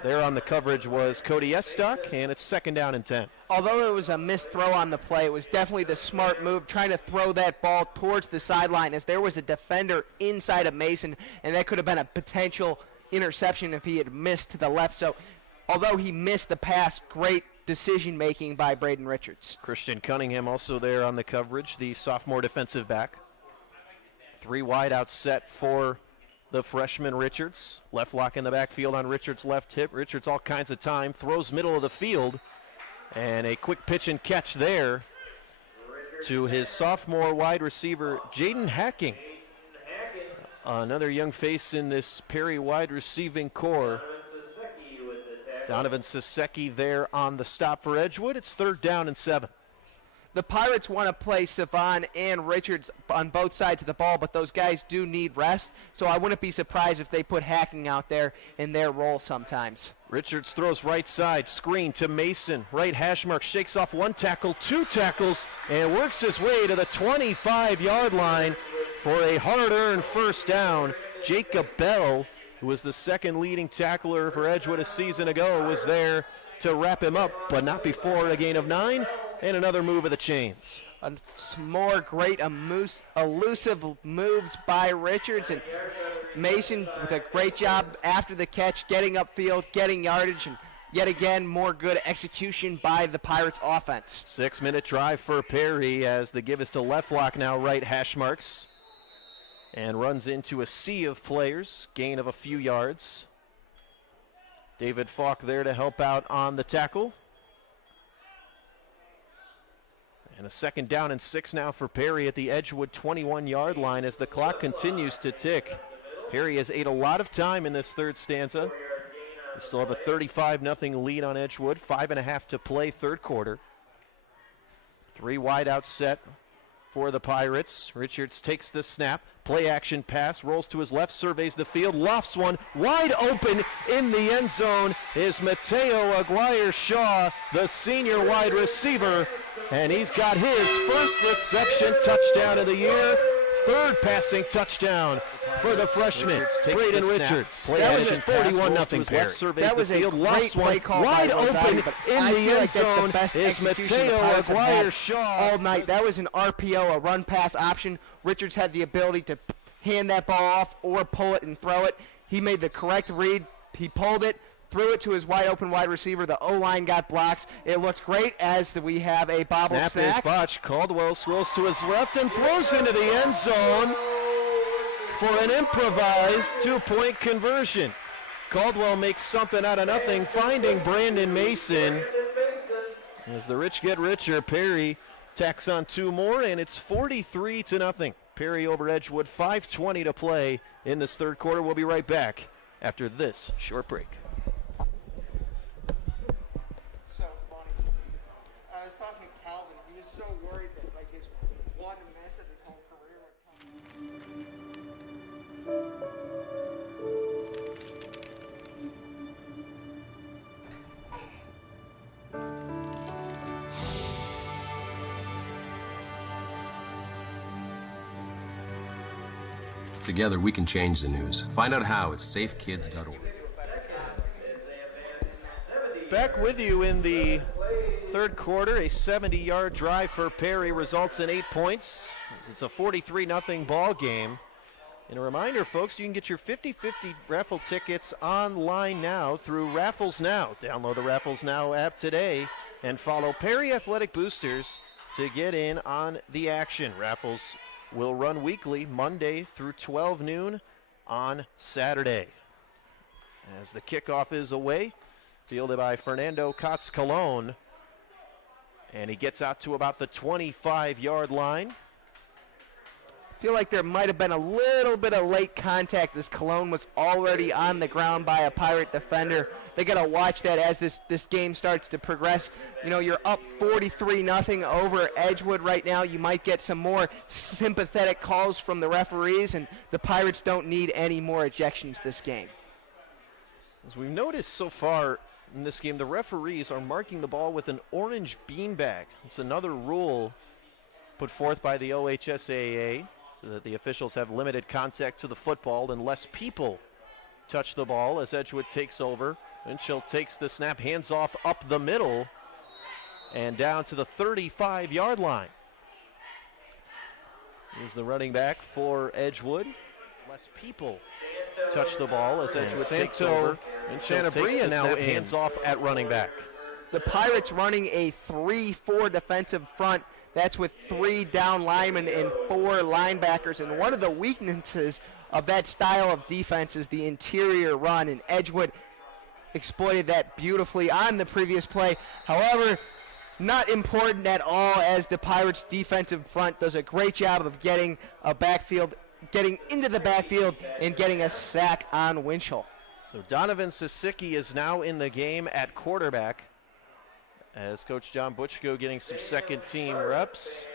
There on the coverage was Cody Estock, and it's 2nd down and 10. Although it was a missed throw on the play, it was definitely the smart move, trying to throw that ball towards the sideline, as there was a defender inside of Mason, and that could have been a potential interception if he had missed to the left. So although he missed the pass, great decision-making by Braden Richards. Christian Cunningham also there on the coverage, the sophomore defensive back. 3 wide out set for the freshman Richards. Left lock in the backfield on Richards' left hip. Richards all kinds of time, throws middle of the field, and a quick pitch and catch there to his sophomore wide receiver, Jaden Hacking. Another young face in this Perry wide receiving core. Donovan Saseki there on the stop for Edgewood. It's 3rd down and 7. The Pirates want to play Savon and Richards on both sides of the ball, but those guys do need rest, so I wouldn't be surprised if they put Hacking out there in their role sometimes. Richards throws right side, screen to Mason. Right hash mark, shakes off 1 tackle, 2 tackles, and works his way to the 25-yard line for a hard-earned first down. Jacob Bell, who was the 2nd leading tackler for Edgewood a season ago, was there to wrap him up, but not before a gain of 9 and another move of the chains. Some more great elusive moves by Richards, and Mason with a great job after the catch, getting upfield, getting yardage, and yet again more good execution by the Pirates offense. 6-minute drive for Perry as the give is to left lock now, right hash marks, and runs into a sea of players, gain of a few yards. David Falk there to help out on the tackle. And a 2nd down and 6 now for Perry at the Edgewood 21-yard line as the clock continues to tick. Perry has ate a lot of time in this 3rd stanza. They still have a 35-0 lead on Edgewood, 5.5 to play, 3rd quarter. 3 wide out set for the Pirates. Richards takes the snap, play action pass, rolls to his left, surveys the field, lofts one, wide open in the end zone is Mateo Aguirre-Shaw, the senior wide receiver, and he's got his first reception touchdown of the year, 3rd passing touchdown for the freshman, Braden Richards. That was a 41-0 Perry. That was a great play call wide by open Rosati, in the end zone is Mateo Aguirre-Shaw all night. That was an RPO, a run pass option. Richards had the ability to hand that ball off or pull it and throw it. He made the correct read. He pulled it, threw it to his wide open wide receiver. The O-line got blocks. It looks great as we have a bobble snap. Snack. Is botched. Caldwell swirls to his left and throws into the end zone for an improvised 2-point conversion. Caldwell makes something out of nothing, finding Brandon Mason. As the rich get richer, Perry tacks on 2 more, and it's 43-0. Perry over Edgewood, 5:20 to play in this 3rd quarter. We'll be right back after this short break. So funny. I was talking to Calvin. He was so worried that like his one miss of his whole career would come. Together, we can change the news. Find out how at safekids.org. Back with you in the 3rd quarter. A 70-yard drive for Perry results in 8 points. It's a 43-0 ball game. And a reminder, folks, you can get your 50/50 raffle tickets online now through Raffles Now. Download the Raffles Now app today and follow Perry Athletic Boosters to get in on the action. Raffles will run weekly, Monday through 12 noon on Saturday. As the kickoff is away, fielded by Fernando Cotz-Colon, and he gets out to about the 25-yard line. I feel like there might have been a little bit of late contact as Cologne was already on the ground by a Pirate defender. They got to watch that as this game starts to progress. You know, you're up 43-0 over Edgewood right now. You might get some more sympathetic calls from the referees, and the Pirates don't need any more ejections this game. As we've noticed so far in this game, the referees are marking the ball with an orange beanbag. It's another rule put forth by the OHSAA so that the officials have limited contact to the football and less people touch the ball as Edgewood takes over. Winchell takes the snap, hands off up the middle and down to the 35-yard line. Here's the running back for Edgewood. Less people touch the ball as Edgewood takes over. And Santabria now hands off at running back. The Pirates running a 3-4 defensive front. That's with 3 down linemen and 4 linebackers. And one of the weaknesses of that style of defense is the interior run, and Edgewood exploited that beautifully on the previous play. However, not important at all as the Pirates defensive front does a great job of getting into the backfield and getting a sack on Winchell. So Donovan Sisicki is now in the game at quarterback as Coach John Butchko getting some second-team reps.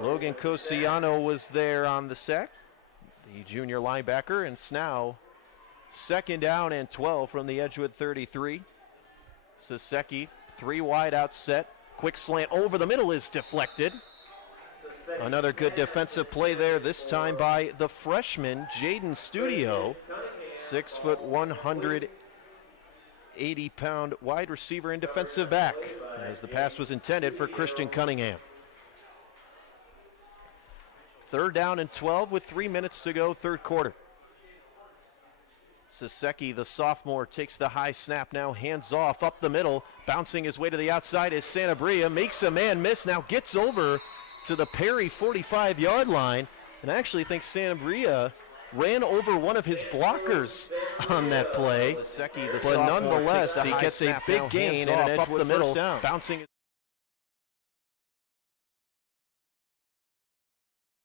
Logan Cosiano was there on the sack, the junior linebacker, and it's now 2nd down and 12 from the Edgewood 33. Sisicki, 3 wide out set. Quick slant over the middle is deflected. Another good defensive play there, this time by the freshman, Jaden Studio. 6 foot 100 180-pound wide receiver and defensive back, as the pass was intended for Christian Cunningham. 3rd down and 12 with 3 minutes to go, 3rd quarter. Saseki, the sophomore, takes the high snap now, hands off up the middle, bouncing his way to the outside is Sanabria, makes a man miss, now gets over to the Perry 45-yard line, and I actually think Sanabria ran over one of his blockers on that play. Saseki, the but nonetheless, he gets a big gain and an Edgewood up the middle, bouncing.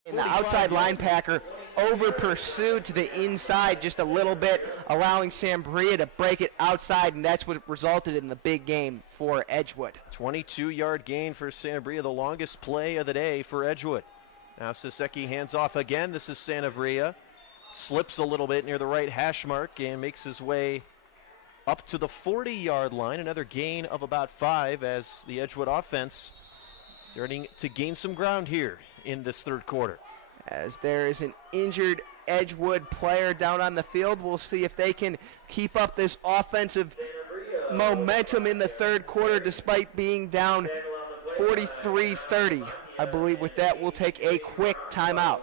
And the outside linebacker over pursued to the inside just a little bit, allowing Sanabria to break it outside, and that's what resulted in the big game for Edgewood. 22-yard gain for Sanabria, the longest play of the day for Edgewood. Now Saseki hands off again. This is Sanabria. Slips a little bit near the right hash mark and makes his way up to the 40-yard line. Another gain of about 5 as the Edgewood offense starting to gain some ground here in this 3rd quarter. As there is an injured Edgewood player down on the field, we'll see if they can keep up this offensive momentum in the 3rd quarter despite being down 43-30. I believe with that, we'll take a quick timeout.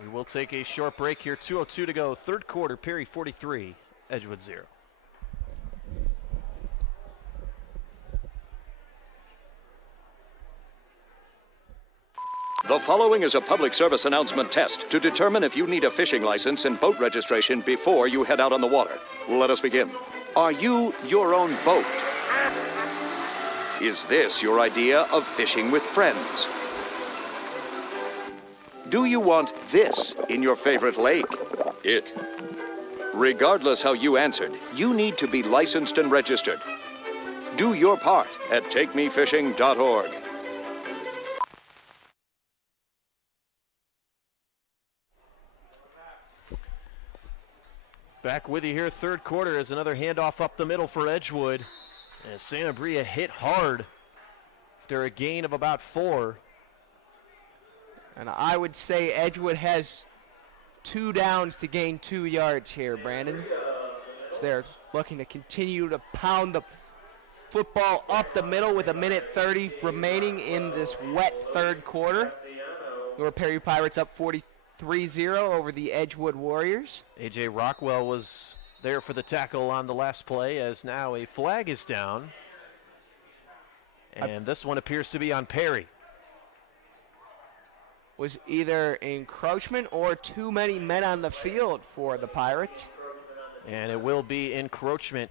We will take a short break here. 2:02 to go. 3rd quarter, Perry 43, Edgewood 0. The following is a public service announcement test to determine if you need a fishing license and boat registration before you head out on the water. Let us begin. Are you your own boat? Is this your idea of fishing with friends? Do you want this in your favorite lake? Ick. Regardless how you answered, you need to be licensed and registered. Do your part at takemefishing.org. Back with you here, 3rd quarter, as another handoff up the middle for Edgewood. As Sanabria hit hard after a gain of about 4. And I would say Edgewood has 2 downs to gain 2 yards here, Brandon. So they're looking to continue to pound the football up the middle with 1:30 remaining in this wet 3rd quarter. Your Perry Pirates up 43-0 over the Edgewood Warriors. A.J. Rockwell was there for the tackle on the last play, as now a flag is down. And this one appears to be on Perry. Was either encroachment or too many men on the field for the Pirates. And it will be encroachment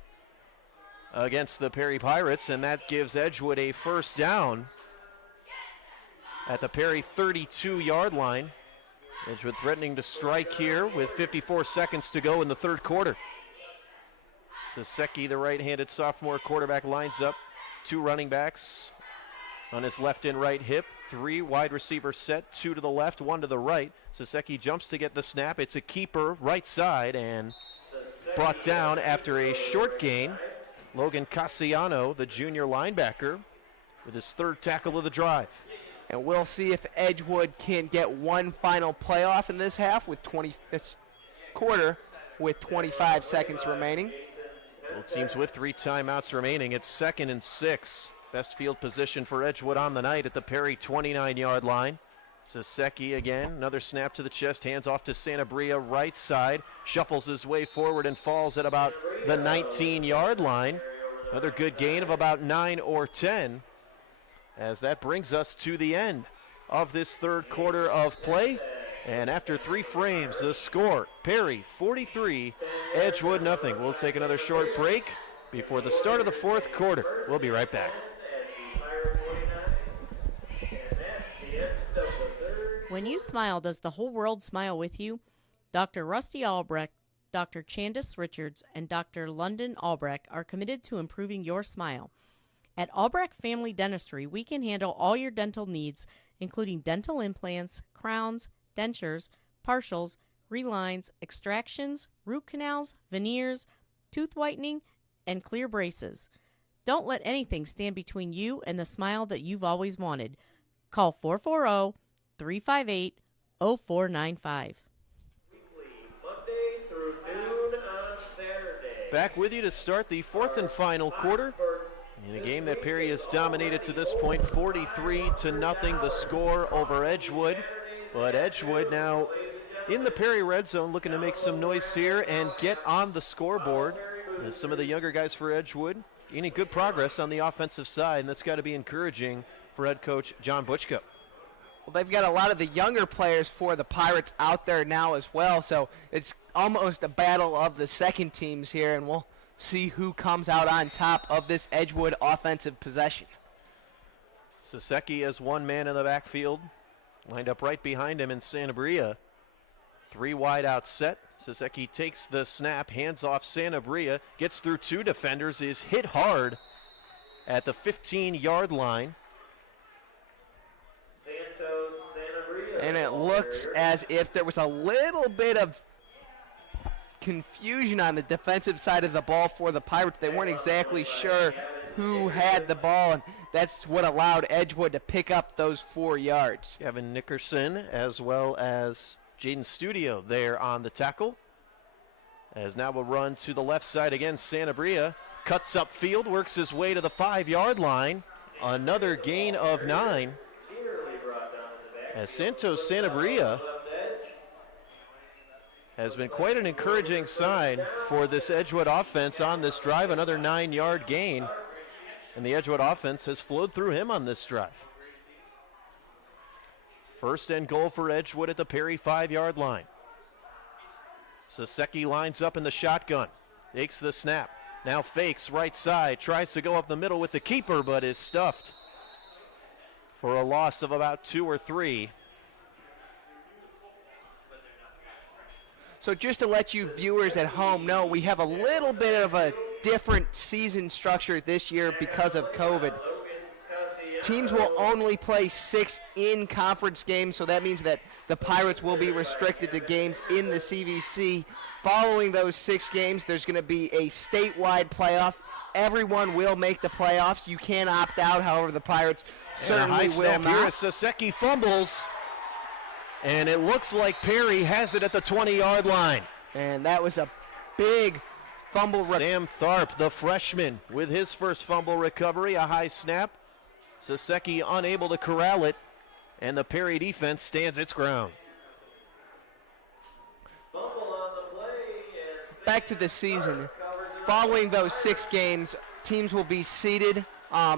against the Perry Pirates, and that gives Edgewood a 1st down at the Perry 32-yard line. Edgewood threatening to strike here with 54 seconds to go in the 3rd quarter. Saseki, the right-handed sophomore quarterback, lines up 2 running backs on his left and right hip. 3 wide receivers set, 2 to the left, 1 to the right. Saseki jumps to get the snap. It's a keeper right side and brought down after a short gain. Logan Cassiano, the junior linebacker, with his 3rd tackle of the drive. And we'll see if Edgewood can get one final playoff in this half with this quarter with 25 seconds remaining. Both teams with 3 timeouts remaining. It's 2nd and 6. Best field position for Edgewood on the night at the Perry 29-yard line. Saseki again, another snap to the chest, hands off to Sanabria, right side, shuffles his way forward and falls at about the 19-yard line. Another good gain of about 9 or 10, as that brings us to the end of this 3rd quarter of play. And after 3 frames, the score, Perry 43, Edgewood nothing. We'll take another short break before the start of the 4th quarter. We'll be right back. When you smile, does the whole world smile with you? Dr. Rusty Albrecht, Dr. Chandice Richards, and Dr. London Albrecht are committed to improving your smile. At Albrecht Family Dentistry, we can handle all your dental needs, including dental implants, crowns, dentures, partials, relines, extractions, root canals, veneers, tooth whitening, and clear braces. Don't let anything stand between you and the smile that you've always wanted. Call 440-358-0495. Monday through noon on Saturday. Back with you to start the fourth and final quarter in a game that Perry has dominated to this point, 43-0 the score over Edgewood. But Edgewood now in the Perry red zone looking to make some noise here and get on the scoreboard. As some of the younger guys for Edgewood gaining good progress on the offensive side, and that's got to be encouraging for head coach John Butchko. Well, they've got a lot of the younger players for the Pirates out there now as well, so it's almost a battle of the second teams here, and we'll see who comes out on top of this Edgewood offensive possession. Saseki as one man in the backfield, lined up right behind him in Sanabria. 3 wide out set. Saseki takes the snap, hands off Sanabria, gets through 2 defenders, is hit hard at the 15-yard line. And it looks as if there was a little bit of confusion on the defensive side of the ball for the Pirates. They weren't exactly sure who had the ball, and that's what allowed Edgewood to pick up those 4 yards. Kevin Nickerson as well as Jaden Studio there on the tackle. As now we'll run to the left side again. Sanabria cuts up field, works his way to the 5-yard line. Another gain of 9. As Santos Sanabria has been quite an encouraging sign for this Edgewood offense on this drive. Another 9-yard gain. And the Edgewood offense has flowed through him on this drive. First and goal for Edgewood at the Perry 5-yard line. Saseki lines up in the shotgun. Takes the snap. Now fakes right side. Tries to go up the middle with the keeper, but is stuffed for a loss of about 2 or 3. So just to let you viewers at home know, we have a little bit of a different season structure this year because of COVID. Teams will only play 6 in-conference games, so that means that the Pirates will be restricted to games in the CVC. Following those 6 games, there's going to be a statewide playoff. Everyone will make the playoffs. You can opt out, however, the Pirates certainly will not. Here as Saseki fumbles, and it looks like Perry has it at the 20-yard line. And that was a big fumble. Sam Tharp, the freshman, with his first fumble recovery, a high snap. Saseki unable to corral it, and the Perry defense stands its ground. Back to the season. Following those 6 games, teams will be seeded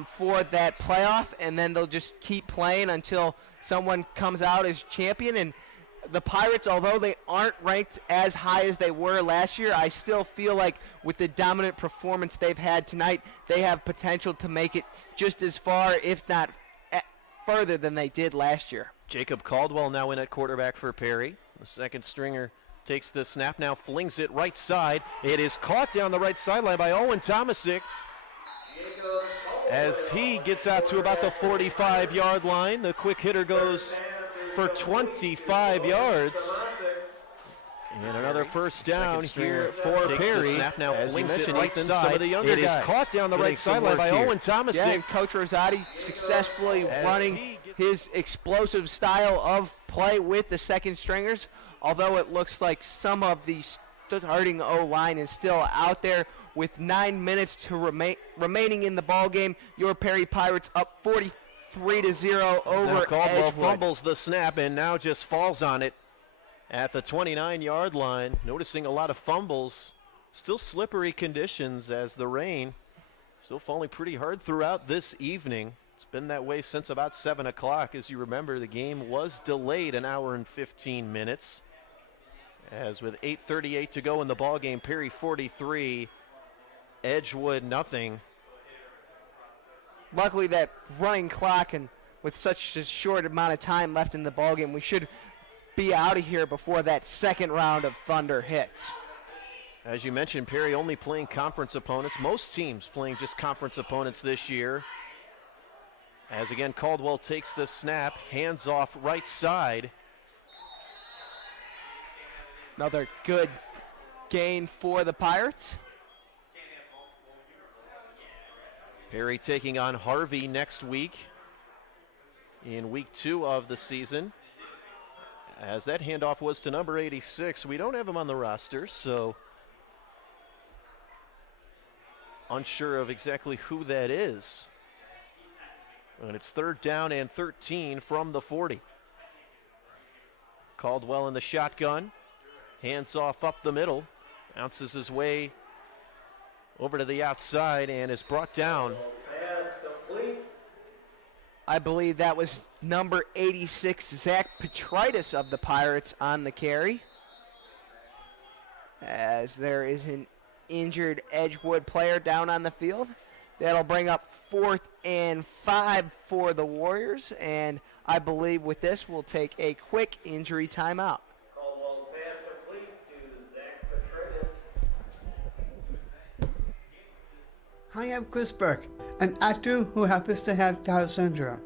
for that playoff, and then they'll just keep playing until someone comes out as champion. And the Pirates, although they aren't ranked as high as they were last year, I still feel like with the dominant performance they've had tonight, they have potential to make it just as far, if not further, than they did last year. Jacob Caldwell now in at quarterback for Perry. The second stringer takes the snap, now flings it right side. It is caught down the right sideline by Owen Tomasic as he gets out to about the 45-yard line. The quick hitter goes for 25 yards. And another first down here for Perry. Snap now flings it right side. Some of the younger it is guys caught down the right sideline by Owen Tomasic. Yeah, and Coach Rosati successfully running his explosive style of play with the second stringers, although it looks like some of the starting O-line is still out there. With 9 minutes to remaining in the ball game, your Perry Pirates up 43-0 over Caldwell Edgewood. fumbles the snap and now just falls on it at the 29-yard line. Noticing a lot of fumbles. Still slippery conditions as the rain still falling pretty hard throughout this evening. It's been that way since about 7 o'clock. As you remember, the game was delayed an hour and 15 minutes. As with 8:38 to go in the ball game, Perry 43, Edgewood nothing. Luckily, that running clock, and with such a short amount of time left in the ballgame, we should be out of here before that second round of thunder hits. As you mentioned, Perry only playing conference opponents. Most teams playing just conference opponents this year. As again, Caldwell takes the snap, hands off right side. Another good gain for the Pirates. Perry taking on Harvey next week in week 2 of the season. As that handoff was to number 86. We don't have him on the roster, so unsure of exactly who that is. And it's 3rd down and 13 from the 40. Caldwell in the shotgun. Hands off up the middle. Bounces his way over to the outside and is brought down. I believe that was number 86, Zach Petritis of the Pirates on the carry. As there is an injured Edgewood player down on the field. That'll bring up 4th and 5 for the Warriors. And I believe with this, we'll take a quick injury timeout. Caldwell's pass complete to Zach Petritis. Hi, I'm Chris Burke, an actor who happens to have Down syndrome.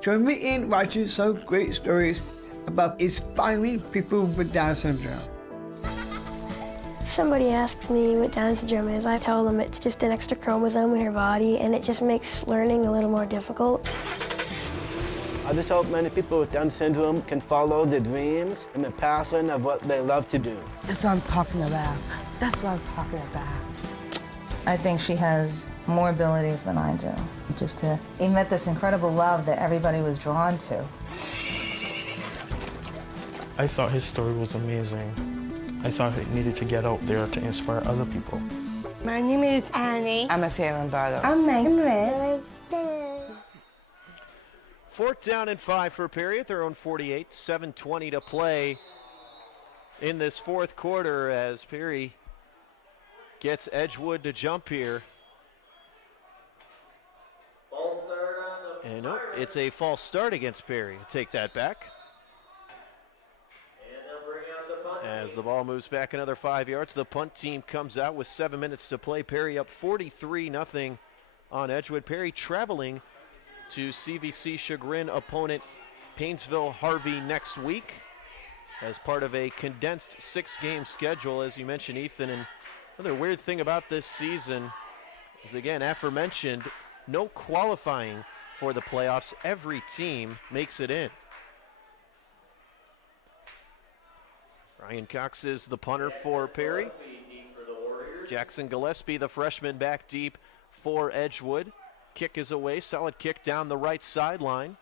Join me in watching some great stories about inspiring people with Down syndrome. If somebody asks me what Down syndrome is, I tell them it's just an extra chromosome in her body, and it just makes learning a little more difficult. I just hope many people with Down syndrome can follow their dreams and the passion of what they love to do. That's what I'm talking about. That's what I'm talking about. I think she has more abilities than I do. Just to emit this incredible love that everybody was drawn to. I thought his story was amazing. I thought it needed to get out there to inspire other people. My name is Annie. I'm a Salem Bardo. I'm Megan. 4th down and 5 for Perry at their own 48. 7:20 to play in this 4th quarter as Perry gets Edgewood to jump here. False start on the And no, it's a false start against Perry. Take that back. And they'll bring out the punt. As the ball moves back another 5 yards, the punt team comes out with 7 minutes to play. Perry up 43-0 on Edgewood. Perry traveling to CVC chagrin opponent Painesville Harvey next week as part of a condensed 6-game schedule, as you mentioned, Ethan. And another weird thing about this season is, again, aforementioned, no qualifying for the playoffs. Every team makes it in. Ryan Cox is the punter for Perry. Jackson Gillespie, the freshman, back deep for Edgewood. Kick is away, solid kick down the right sideline.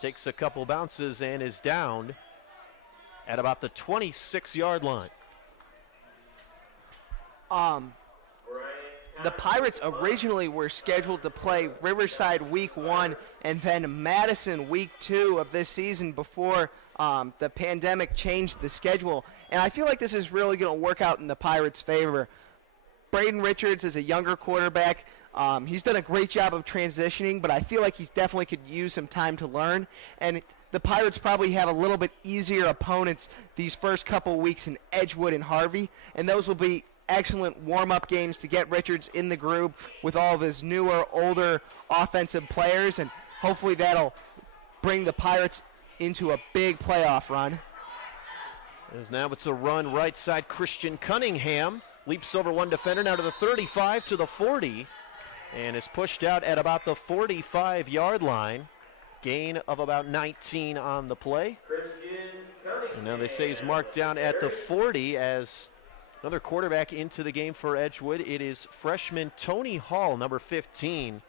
Takes a couple bounces and is downed at about the 26-yard line. The Pirates originally were scheduled to play Riverside week 1 and then Madison week 2 of this season before the pandemic changed the schedule. And I feel like this is really going to work out in the Pirates' favor. Braden Richards is a younger quarterback. He's done a great job of transitioning, but I feel like he definitely could use some time to learn. And the Pirates probably have a little bit easier opponents these first couple weeks in Edgewood and Harvey, and those will be excellent warm-up games to get Richards in the groove with all of his newer, older offensive players, and hopefully that'll bring the Pirates into a big playoff run. As now it's a run right side. Christian Cunningham leaps over one defender now to the 35 to the 40 and is pushed out at about the 45-yard line. Gain of about 19 on the play. And now they say he's marked down at the 40 as another quarterback into the game for Edgewood. It is freshman Tony Hall, number 15,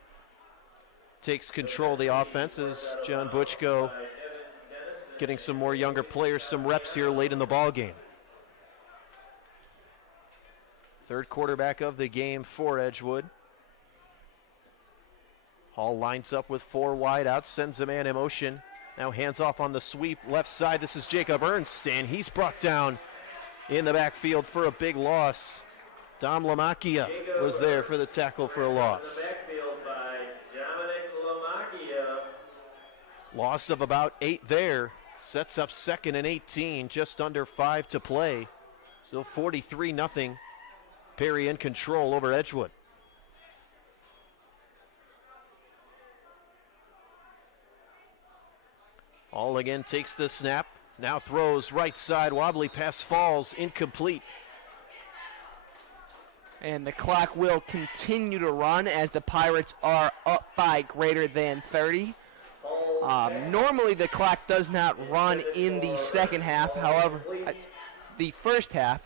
takes control of the offense as John Butchko getting some more younger players some reps here late in the ball game. Third quarterback of the game for Edgewood. Hall lines up with four wide out, sends a man in motion. Now hands off on the sweep left side. This is Jacob Ernst, and he's brought down in the backfield for a big loss. Dom Lamacchia was there for the tackle for a loss. Loss of about 8 there. Sets up 2nd and 18, just under 5 to play. Still 43-0. Perry in control over Edgewood. Hall again takes the snap. Now throws right side, wobbly pass falls, incomplete. And the clock will continue to run as the Pirates are up by greater than 30. Normally the clock does not run in the second half, however, the first half.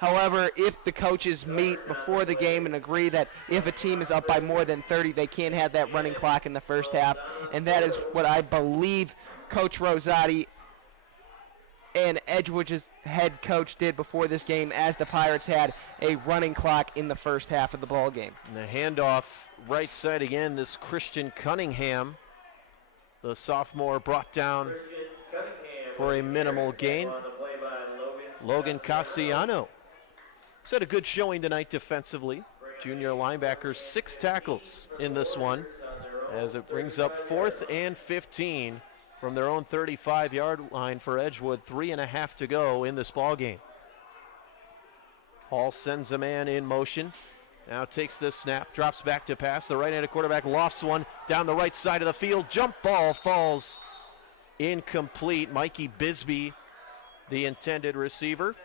However, if the coaches meet before the game and agree that if a team is up by more than 30, they can't have that running clock in the first half, and that is what I believe Coach Rosati and Edgewood's head coach did before this game, as the Pirates had a running clock in the first half of the ball game. And the handoff right side again, this Christian Cunningham, the sophomore, brought down for a minimal gain. Logan Cassiano he's had a good showing tonight defensively. Junior linebacker, 6 tackles in this one, as it brings up 4th and 15 from their own 35-yard line for Edgewood. 3.5 to go in this ball game. Hall sends a man in motion. Now takes this snap, drops back to pass. The right-handed quarterback lofts one down the right side of the field. Jump ball falls incomplete. Mikey Bisbee, the intended receiver.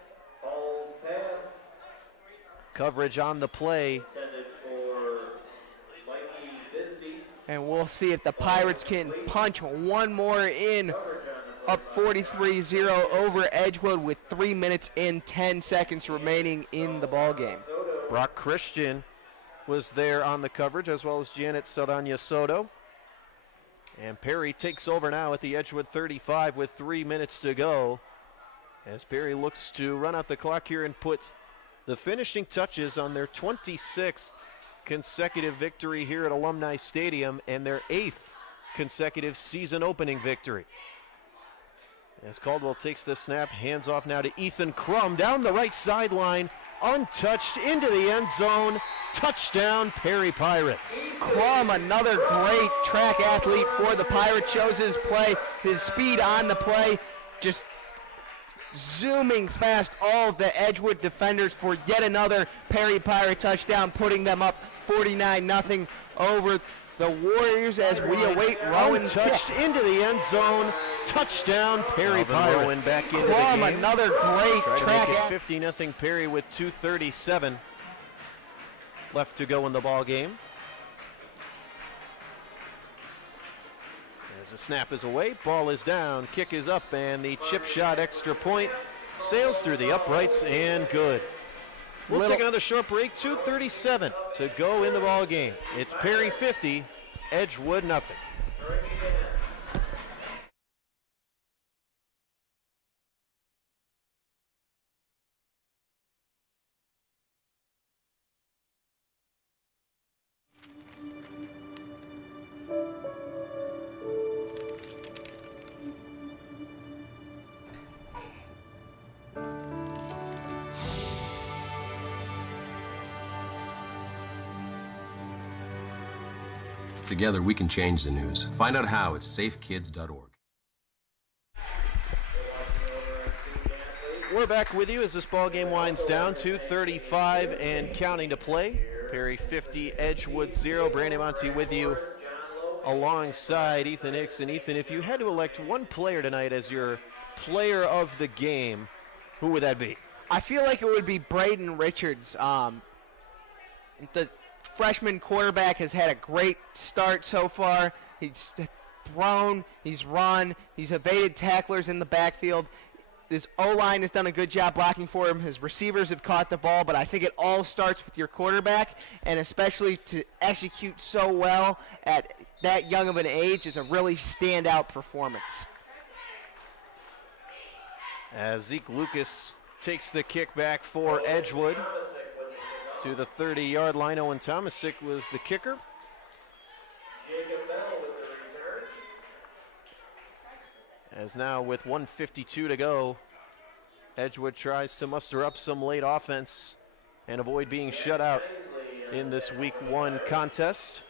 Coverage on the play. And we'll see if the Pirates can punch one more in, up 43-0 over Edgewood with 3 minutes and 10 seconds remaining in the ball game. Brock Christian was there on the coverage, as well as Janet Saldana Soto. And Perry takes over now at the Edgewood 35 with 3 minutes to go, as Perry looks to run out the clock here and put the finishing touches on their 26th consecutive victory here at Alumni Stadium and their 8th consecutive season opening victory. As Caldwell takes the snap, hands off now to Ethan Crum down the right sideline, untouched into the end zone. Touchdown, Perry Pirates. Crum, another great track athlete for the Pirates, shows his play, his speed on the play, just zooming past all of the Edgewood defenders for yet another Perry Pirate touchdown, putting them up 49-0 over the Warriors as we await Rowan's touched kick. Into the end zone. Touchdown, Perry Pirates. Rowan back into Crum, the game. another great track. 50-0 Perry with 2:37 left to go in the ball game. As the snap is away, ball is down, kick is up, and the chip shot extra point sails through the uprights and good. We'll take another short break. 2:37 to go in the ball game. It's Perry 50, Edgewood nothing. Together, we can change the news. Find out how at safekids.org. We're back with you as this ball game winds down. 2:35 and counting to play. Perry 50, Edgewood 0. Brandon Monty with you alongside Ethan Hicks. And Ethan, if you had to elect one player tonight as your player of the game, who would that be? I feel like it would be Braden Richards. The freshman quarterback has had a great start so far. He's thrown, he's run, he's evaded tacklers in the backfield. His O-line has done a good job blocking for him. His receivers have caught the ball, but I think it all starts with your quarterback, and especially to execute so well at that young of an age is a really standout performance. As Zeke Lucas takes the kick back for Edgewood to the 30-yard line. Owen Tomasic was the kicker. As now with 1:52 to go, Edgewood tries to muster up some late offense and avoid being shut out in this week 1 contest.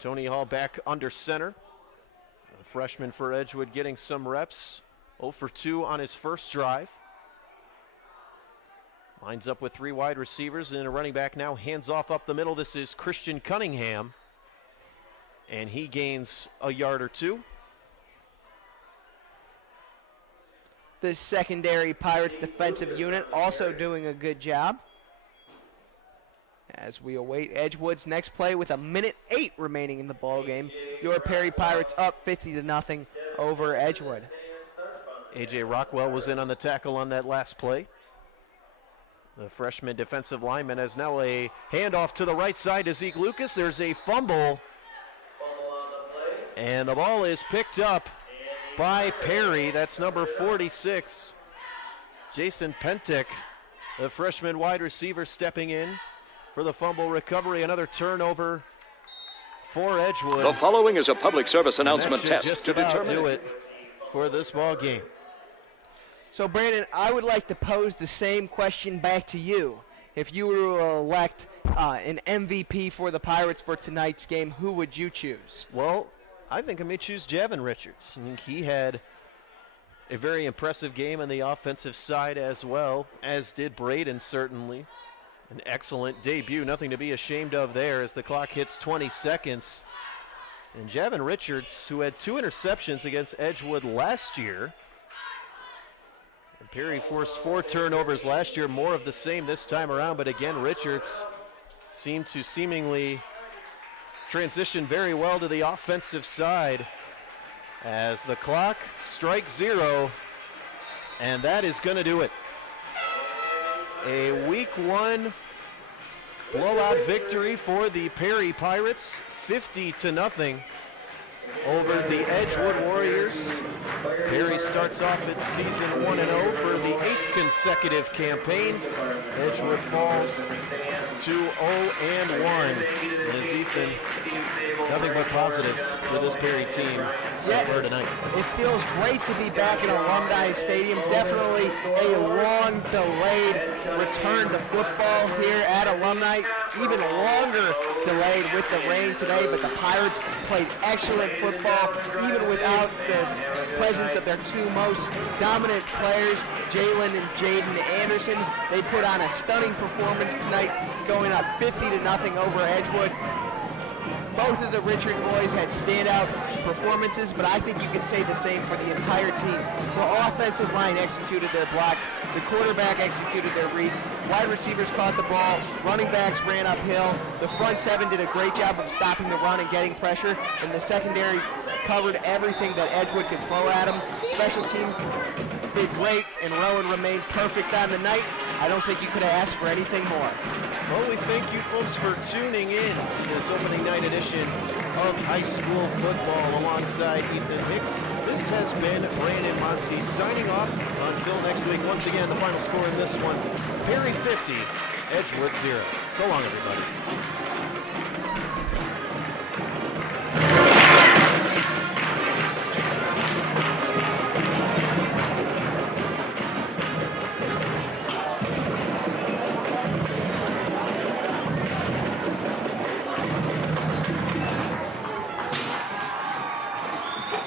Tony Hall back under center. A freshman for Edgewood getting some reps. 0 for 2 on his first drive. Lines up with 3 wide receivers and a running back now. Hands off up the middle. This is Christian Cunningham. And he gains a yard or 2. The secondary Pirates defensive unit also doing a good job. As we await Edgewood's next play with 1:08 remaining in the ball game. Your Perry Pirates up 50-0 over Edgewood. A.J. Rockwell was in on the tackle on that last play. The freshman defensive lineman has now a handoff to the right side to Zeke Lucas. There's a fumble. And the ball is picked up by Perry. That's number 46. Jason Pentic, the freshman wide receiver, stepping in for the fumble recovery. Another turnover for Edgewood. The following is a public service announcement And that should test just to about determine do it for this ball game. So, Brandon, I would like to pose the same question back to you. If you were to elect an MVP for the Pirates for tonight's game, who would you choose? Well, I think I may choose Javin Richards. I think he had a very impressive game on the offensive side as well, as did Braden certainly. An excellent debut, nothing to be ashamed of there as the clock hits 20 seconds. And Javin Richards, who had 2 interceptions against Edgewood last year. And Perry forced 4 turnovers last year, more of the same this time around, but again, Richards seemed to seemingly transition very well to the offensive side as the clock strikes 0, and that is going to do it. A week 1 blowout victory for the Perry Pirates, 50-0 over the Edgewood Warriors. Perry starts off its season 1-0 for the 8th consecutive campaign. Edgewood falls to 0-1. As Ethan, nothing but positives for this Perry team so far tonight. It feels great to be back in Alumni Stadium. Definitely a long delayed return to football here at Alumni. Even longer delayed with the rain today, but the Pirates played excellent football, even without the presence of their 2 most dominant players, Jalen and Jaden Anderson. They put on a stunning performance tonight, going up 50-0 over Edgewood. Both of the Richard boys had standout performances, but I think you can say the same for the entire team. The offensive line executed their blocks, the quarterback executed their reads, wide receivers caught the ball, running backs ran uphill, the front 7 did a great job of stopping the run and getting pressure, and the secondary covered everything that Edgewood could throw at them. Special teams did great, and Rowan remained perfect on the night. I don't think you could have asked for anything more. Well, we thank you folks for tuning in to this opening night edition of high school football alongside Ethan Hicks. This has been Brandon Monty signing off until next week. Once again, the final score in this one, Perry 50, Edgewood 0. So long, everybody.